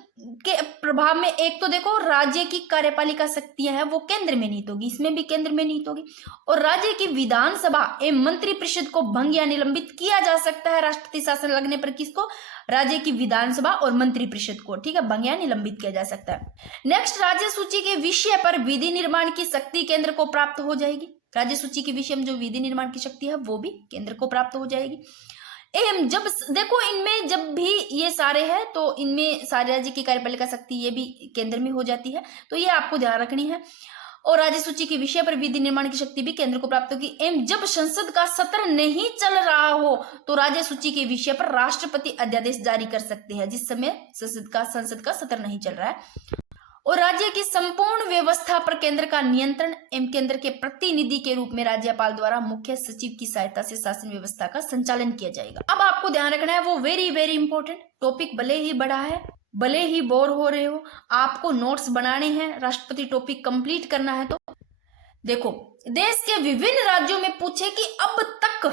के प्रभाव में एक तो देखो राज्य की कार्यपालिका शक्तियां हैं वो केंद्र में निहित होगी, इसमें भी केंद्र में निहित होगी। और राज्य की विधानसभा एवं मंत्रिपरिषद को भंग या निलंबित किया जा सकता है राष्ट्रपति शासन लगने पर। किसको? राज्य की विधानसभा और मंत्रिपरिषद को, ठीक है, भंग या निलंबित किया जा सकता है। नेक्स्ट, राज्य सूची के विषय पर विधि निर्माण की शक्ति केंद्र को प्राप्त हो जाएगी। राज्य सूची के विषय में जो विधि निर्माण की शक्ति है वो भी केंद्र को प्राप्त हो जाएगी। एम जब देखो इनमें जब भी ये सारे हैं तो इनमें सारे राज्य की कार्यपालिका शक्ति ये भी केंद्र में हो जाती है, तो ये आपको ध्यान रखनी है। और राज्य सूची के विषय पर विधि निर्माण की शक्ति भी केंद्र को प्राप्त होगी। एम जब संसद का सत्र नहीं चल रहा हो तो राज्य सूची के विषय पर राष्ट्रपति अध्यादेश जारी कर सकते हैं, जिस समय संसद का सत्र नहीं चल रहा है। और राज्य की संपूर्ण व्यवस्था पर केंद्र का नियंत्रण एवं केंद्र के प्रतिनिधि के रूप में राज्यपाल द्वारा मुख्य सचिव की सहायता से शासन व्यवस्था का संचालन किया जाएगा। अब आपको ध्यान रखना है, वो वेरी वेरी इंपॉर्टेंट टॉपिक, भले ही बड़ा है, भले ही बोर हो रहे हो, आपको नोट्स बनाने हैं, राष्ट्रपति टॉपिक कंप्लीट करना है। तो देखो देश के विभिन्न राज्यों में पूछे कि अब तक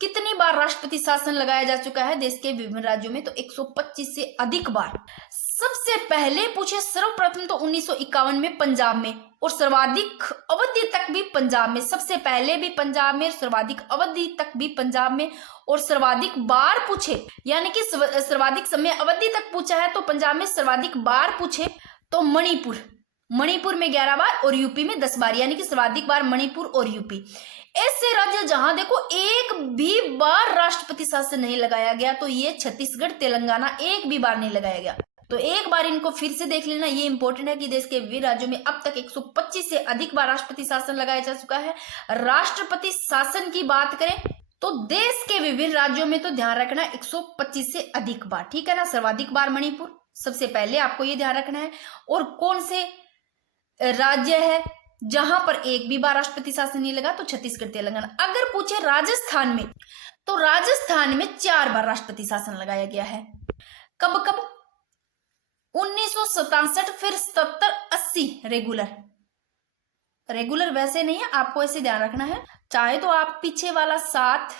कितनी बार राष्ट्रपति शासन लगाया जा चुका है देश के विभिन्न राज्यों में? तो 125 से अधिक बार। सबसे पहले पूछे सर्वप्रथम तो 1951 में पंजाब में, और सर्वाधिक अवधि तक भी पंजाब में। सबसे पहले भी पंजाब में, सर्वाधिक अवधि तक भी पंजाब में, और सर्वाधिक बार पूछे यानी कि सर्वाधिक समय अवधि तक पूछा है तो पंजाब में। सर्वाधिक बार पूछे तो मणिपुर में 11 बार और यूपी में 10 बार, यानी कि सर्वाधिक बार मणिपुर और यूपी। ऐसे राज्य जहां देखो एक भी बार राष्ट्रपति शासन नहीं लगाया गया तो ये छत्तीसगढ़, तेलंगाना, एक भी बार नहीं लगाया गया। तो एक बार इनको फिर से देख लेना, ये इंपॉर्टेंट है कि देश के विभिन्न राज्यों में अब तक 125 से अधिक बार राष्ट्रपति शासन लगाया जा चुका है। राष्ट्रपति शासन की बात करें तो देश के विभिन्न राज्यों में तो ध्यान रखना 125 से अधिक बार, ठीक है ना। सर्वाधिक बार मणिपुर, सबसे पहले आपको ये ध्यान रखना है। और कौन से राज्य है जहां पर एक भी बार राष्ट्रपति शासन नहीं लगा? तो छत्तीसगढ़, तेलंगाना। अगर पूछे राजस्थान में, तो राजस्थान में 4 बार राष्ट्रपति शासन लगाया गया है। कब कब? 1967, फिर 77, 80 रेगुलर वैसे नहीं है, आपको ऐसे ध्यान रखना है। चाहे तो आप पीछे वाला 7,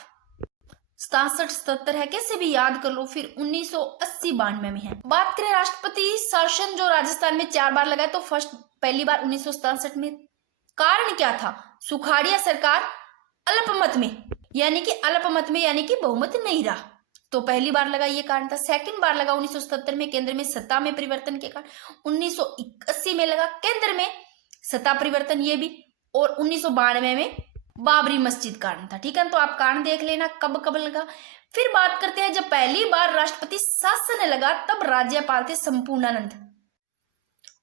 67, 77 है, कैसे भी याद कर लो। फिर 1980, 92 में है। बात करें राष्ट्रपति शासन जो राजस्थान में 4 बार लगा है, तो पहली बार 1967 में। कारण क्या था? सुखाड़िया सरकार अल्पमत में, यानी कि बहुमत नहीं रहा, तो पहली बार लगा, ये कारण था। सेकंड बार लगा 1977 में, केंद्र में सत्ता में परिवर्तन के कारण। 1981 में लगा केंद्र में सत्ता परिवर्तन, ये भी। और 1992 में बाबरी मस्जिद कारण था, ठीक है। तो आप कारण देख लेना कब कब लगा। फिर बात करते हैं जब पहली बार राष्ट्रपति शासन लगा तब राज्यपाल थे संपूर्णानंद,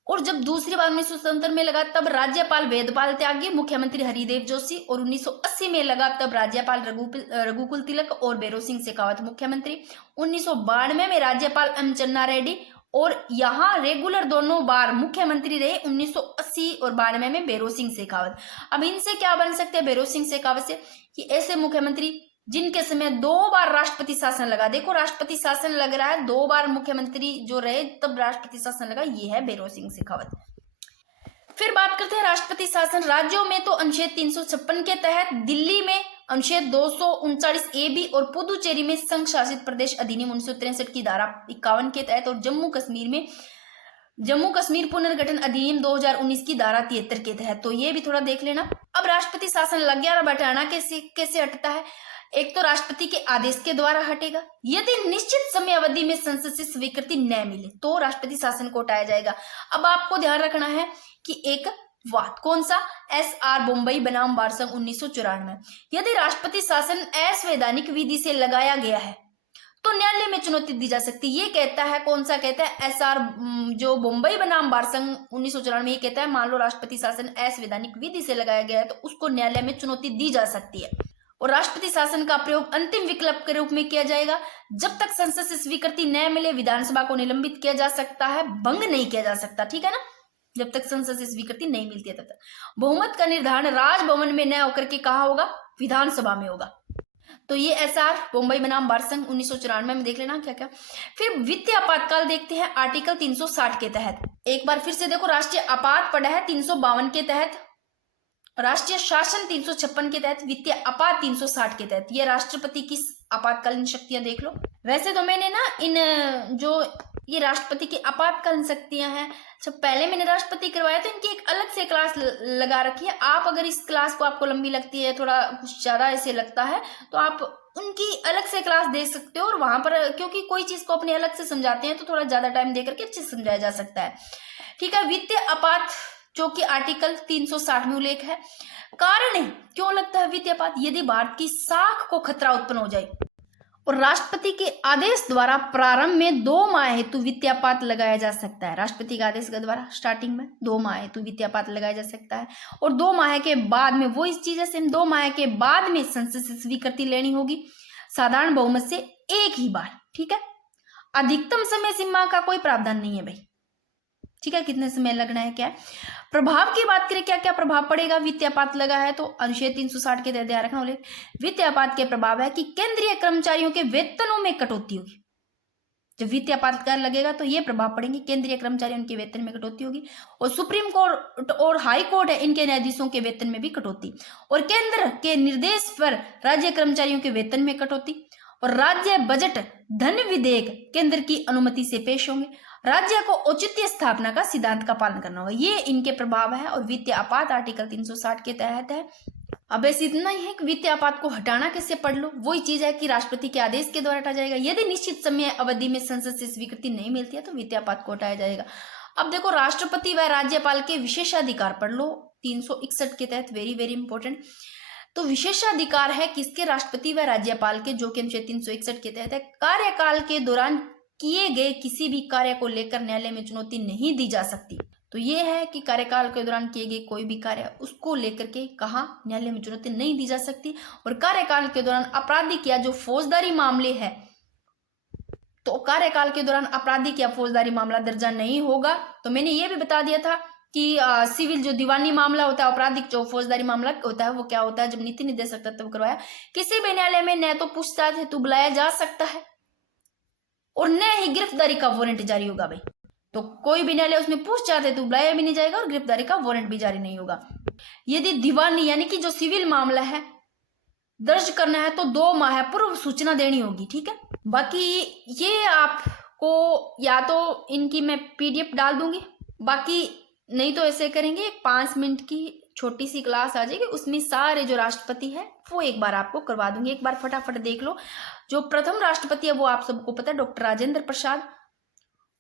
और जब दूसरी बार 1977 में लगा तब राज्यपाल वेदपाल त्यागी, मुख्यमंत्री हरिदेव जोशी। और 1980 में लगा तब राज्यपाल रघुकुल तिलक और भैरों सिंह शेखावत मुख्यमंत्री। 1992 में राज्यपाल एम चन्ना रेड्डी, और यहाँ रेगुलर दोनों बार मुख्यमंत्री रहे 1980 और 92 में भैरों सिंह शेखावत। अब इनसे क्या बन सकते हैं भैरों सिंह शेखावत से? कि ऐसे मुख्यमंत्री जिनके समय 2 बार राष्ट्रपति शासन लगा। देखो राष्ट्रपति शासन लग रहा है, 2 बार मुख्यमंत्री जो रहे तब राष्ट्रपति शासन लगा, ये है भैरों सिंह शेखावत। फिर बात करते हैं राष्ट्रपति शासन राज्यों में, तो अनुच्छेद 356 के तहत दिल्ली में अनुच्छेद 239 ए बी और पुदुचेरी में संघ शासित प्रदेश अधिनियम 1963 की धारा 51 के तहत, और जम्मू कश्मीर में जम्मू कश्मीर पुनर्गठन अधिनियम 2019 की धारा 73 के तहत। तो ये भी थोड़ा देख लेना। अब राष्ट्रपति शासन लग गया, अब हटाना कैसे हटता है? एक तो राष्ट्रपति के आदेश के द्वारा हटेगा। यदि निश्चित समय अवधि में संसद से स्वीकृति न मिले तो राष्ट्रपति शासन को हटाया जाएगा। अब आपको ध्यान रखना है कि एक बात, कौन सा? SR बॉम्बई बनाम बारसंघ 1994। यदि राष्ट्रपति शासन असंवैधानिक विधि से लगाया गया है तो न्यायालय में चुनौती दी जा सकती है। ये कहता है, कौन सा कहता है? SR जो बॉम्बई बनाम बारसंघ 1994 में ये कहता है, मान लो राष्ट्रपति शासन असंवैधानिक विधि से लगाया गया है तो उसको न्यायालय में चुनौती दी जा सकती है। और राष्ट्रपति शासन का प्रयोग अंतिम विकल्प के रूप में किया जाएगा। जब तक संसद से स्वीकृति न मिले विधानसभा को निलंबित किया जा सकता है, भंग नहीं किया जा सकता, ठीक है ना। जब तक संसद से स्वीकृति नहीं मिलती है तब तक। बहुमत का निर्धारण राजभवन में न होकर के कहा होगा? विधानसभा में होगा। तो ये SR बॉम्बई बनाम बारसंघ 1994 में देख लेना क्या क्या। फिर वित्तीय आपातकाल देखते हैं आर्टिकल 360 के तहत। एक बार फिर से देखो, राष्ट्रीय आपात पड़ा है 352 के तहत, राष्ट्रीय शासन 356 के तहत, वित्तीय आपात 360 के तहत। ये राष्ट्रपति की आपातकालीन शक्तियां देख लो। वैसे तो मैंने ना इन जो ये राष्ट्रपति की आपातकालीन शक्तियां हैं, जब पहले मैंने राष्ट्रपति करवाया तो इनकी एक अलग से क्लास लगा रखी है। आप अगर इस क्लास को आपको लंबी लगती है, थोड़ा कुछ ज्यादा ऐसे लगता है, तो आप उनकी अलग से क्लास दे सकते हो। और वहां पर क्योंकि कोई चीज को अपने अलग से समझाते हैं तो थोड़ा ज्यादा टाइम देकर के अच्छे से समझाया जा सकता है, ठीक है। वित्तीय आपात जो कि आर्टिकल 360 में उल्लेख है। कारण है क्यों लगता है वित्तीय आपात? यदि भारत की साख को खतरा उत्पन्न हो जाए और राष्ट्रपति के आदेश द्वारा प्रारंभ में 2 माह हेतु वित्तीय आपात लगाया जा सकता है। राष्ट्रपति के आदेश के द्वारा स्टार्टिंग में 2 माह हेतु वित्तीय आपात लगाया जा सकता है, और 2 माह के बाद में वो इस चीज से 2 माह के बाद में संसद से स्वीकृति लेनी होगी साधारण बहुमत से एक ही बार, ठीक है। अधिकतम समय सीमा का कोई प्रावधान नहीं है भाई, ठीक है, कितने समय लगना है क्या है। प्रभाव की बात करें, क्या क्या प्रभाव पड़ेगा? वित्तीय आपात लगा है तो अनुच्छेद 360 के तहत ध्यान रखना वित्तीय आपात के प्रभाव है कि केंद्रीय कर्मचारियों के वेतनों में कटौती होगी। जब वित्तीय आपातकाल लगेगा तो ये प्रभाव पड़ेंगे, केंद्रीय कर्मचारी उनके वेतन में कटौती होगी, और सुप्रीम कोर्ट और हाई कोर्ट है इनके न्यायाधीशों के वेतन में भी कटौती, और केंद्र के निर्देश पर राज्य कर्मचारियों के वेतन में कटौती, और राज्य बजट धन विधेयक केंद्र की अनुमति से पेश होंगे, राज्य को औचित्य स्थापना का सिद्धांत का पालन करना होगा। ये इनके प्रभाव है, और वित्तीय आपात आर्टिकल 360 के तहत है। अब ऐसे इतना ही है कि वित्तीय आपात को हटाना कैसे पढ़ लो। वही चीज है कि राष्ट्रपति के आदेश के द्वारा हटाया जाएगा। यदि निश्चित समय अवधि में संसद से स्वीकृति नहीं मिलती है तो वित्तीय आपात को हटाया जाएगा। अब देखो, राष्ट्रपति व राज्यपाल के विशेषाधिकार पढ़ लो 361 के तहत, वेरी वेरी इंपॉर्टेंट। तो विशेषाधिकार है किसके? राष्ट्रपति व राज्यपाल के, जो कि अनुच्छेद 361 के तहत है। कार्यकाल के दौरान किए गए किसी भी कार्य को लेकर न्यायालय में चुनौती नहीं दी जा सकती। तो ये है कि कार्यकाल के दौरान किए गए कोई भी कार्य, उसको लेकर के कहा न्यायालय में चुनौती नहीं दी जा सकती। और कार्यकाल के दौरान आपराधिक या जो फौजदारी मामले हैं, तो कार्यकाल के दौरान आपराधिक या फौजदारी मामला दर्जा नहीं होगा। तो मैंने ये भी बता दिया था कि सिविल जो दीवानी मामला होता है, आपराधिक जो फौजदारी मामला होता है, वो क्या होता है? जब नीति निर्देशक तत्व करवाया, किसी भी न्यायालय में न तो पूछताछ हेतु बुलाया जा सकता है और न ही गिरफ्तारी का वारंट जारी होगा भाई। तो कोई भी न्यायालय उसमें पूछताछ हेतु बुलाया भी नहीं जाएगा और गिरफ्तारी का वारंट भी जारी नहीं होगा। यदि दीवानी यानी कि जो सिविल मामला है दर्ज करना है तो 2 माह पूर्व सूचना देनी होगी, ठीक है। बाकी ये आपको या तो इनकी मैं PDF डाल दूंगी, बाकी नहीं तो ऐसे करेंगे 5 मिनट की छोटी सी क्लास आ जाएगी, उसमें सारे जो राष्ट्रपति है वो एक बार आपको करवा दूंगी। एक बार फटाफट देख लो। जो प्रथम राष्ट्रपति है वो आप सबको पता है, डॉक्टर राजेंद्र प्रसाद,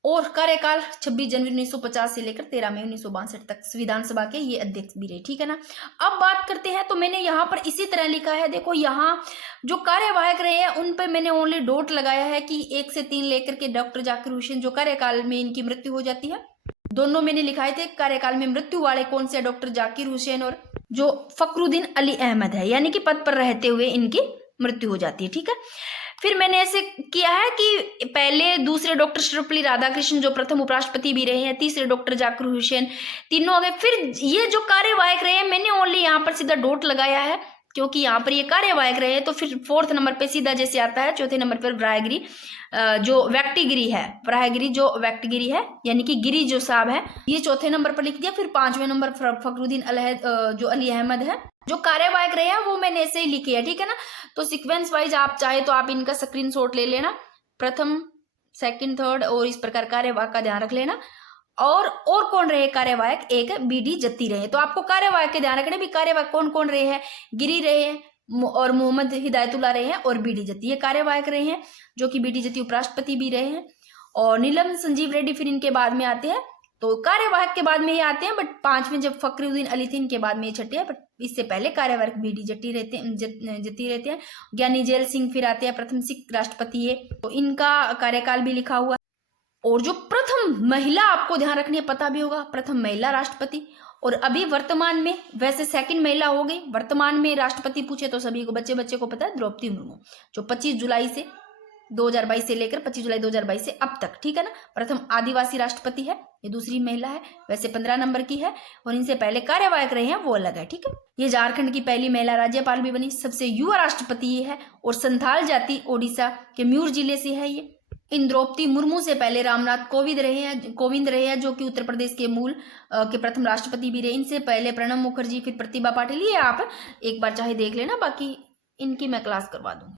और कार्यकाल 26 जनवरी 1950 से लेकर 13 मई 1962 तक विधानसभा के ये अध्यक्ष भी रहे, ठीक है ना। अब बात करते हैं, तो मैंने यहाँ पर इसी तरह लिखा है, देखो यहाँ जो कार्यवाहक रहे हैं उन पे मैंने ओनली डॉट लगाया है कि 1 से 3 लेकर के डॉक्टर जाकिर हुसैन जो कार्यकाल में इनकी मृत्यु हो जाती है, दोनों मैंने लिखाए थे। कार्यकाल में मृत्यु वाले कौन से? डॉक्टर जाकिर हुसैन और जो फखरुद्दीन अली अहमद है, यानी कि पद पर रहते हुए इनकी मृत्यु हो जाती है, ठीक है। फिर मैंने ऐसे किया है कि पहले दूसरे डॉक्टर सर्वपल्ली राधाकृष्णन जो प्रथम उपराष्ट्रपति भी रहे हैं, तीसरे डॉक्टर जाकिर हुसैन, तीनों आ गए। फिर ये जो कार्यवाहक रहे हैं मैंने ओनली यहाँ पर सीधा डॉट लगाया है क्योंकि यहाँ पर ये कार्यवाहक रहे हैं। तो फिर 4th नंबर पे सीधा जैसे आता है, 4थे नंबर पर वराहगिरी जो व्यक्तिगिरी है, वराहगिरी जो व्यक्तिगिरी है यानी कि गिरी जो साहब है, ये 4थे नंबर पर लिख दिया। फिर 5वें नंबर फखरुद्दीन जो अली अहमद है जो कार्यवाहक रहे हैं वो मैंने ऐसे ही लिखे है, ठीक है ना। तो सीक्वेंस वाइज आप चाहे तो आप इनका स्क्रीनशॉट ले लेना, प्रथम, सेकंड, थर्ड, और इस प्रकार कार्यवाहक का ध्यान रख लेना। और कौन रहे कार्यवाहक? एक BD जत्ती रहे। तो आपको कार्यवाहक के ध्यान रखने भी, कार्यवाहक कौन कौन रहे हैं? गिरी रहे हैं और मोहम्मद हिदायतुल्लाह रहे हैं और BD जत्ती, ये कार्यवाहक रहे हैं, जो कि BD जत्ती उपराष्ट्रपति भी रहे हैं। और नीलम संजीव रेड्डी फिर इनके बाद में आते हैं, तो कार्यवाहक के बाद में ये आते हैं, बट 5वें जब फखरुद्दीन अली थे इनके बाद में ये छठे हैं, बट इससे पहले कार्यवाहक BD जत्ती रहते हैं। ज्ञानी जैल सिंह फिर आते हैं, प्रथम सिख राष्ट्रपति है, तो इनका कार्यकाल भी लिखा हुआ है। और जो प्रथम महिला, आपको ध्यान रखनी है, पता भी होगा, प्रथम महिला राष्ट्रपति, और अभी वर्तमान में वैसे सेकंड महिला हो गई। वर्तमान में राष्ट्रपति पूछे तो सभी को बच्चे को पता है, द्रौपदी मुर्मू, जो 25 जुलाई से 2022 से लेकर 25 जुलाई 2022 से अब तक, ठीक है ना। प्रथम आदिवासी राष्ट्रपति है, ये दूसरी महिला है, वैसे 15 नंबर की है, और इनसे पहले कार्यवाहक रहे हैं वो अलग है, ठीक है। ये झारखंड की पहली महिला राज्यपाल भी बनी, सबसे युवा राष्ट्रपति ये है, और संथाल जाति ओडिशा के म्यूर जिले से है ये। इन द्रौपदी मुर्मू से पहले रामनाथ कोविंद रहे हैं जो कि उत्तर प्रदेश के मूल के प्रथम राष्ट्रपति भी रहे। इनसे पहले प्रणब मुखर्जी, फिर प्रतिभा पाटिल, ये आप एक बार चाहे देख लेना, बाकी इनकी मैं क्लास करवा दूंगी।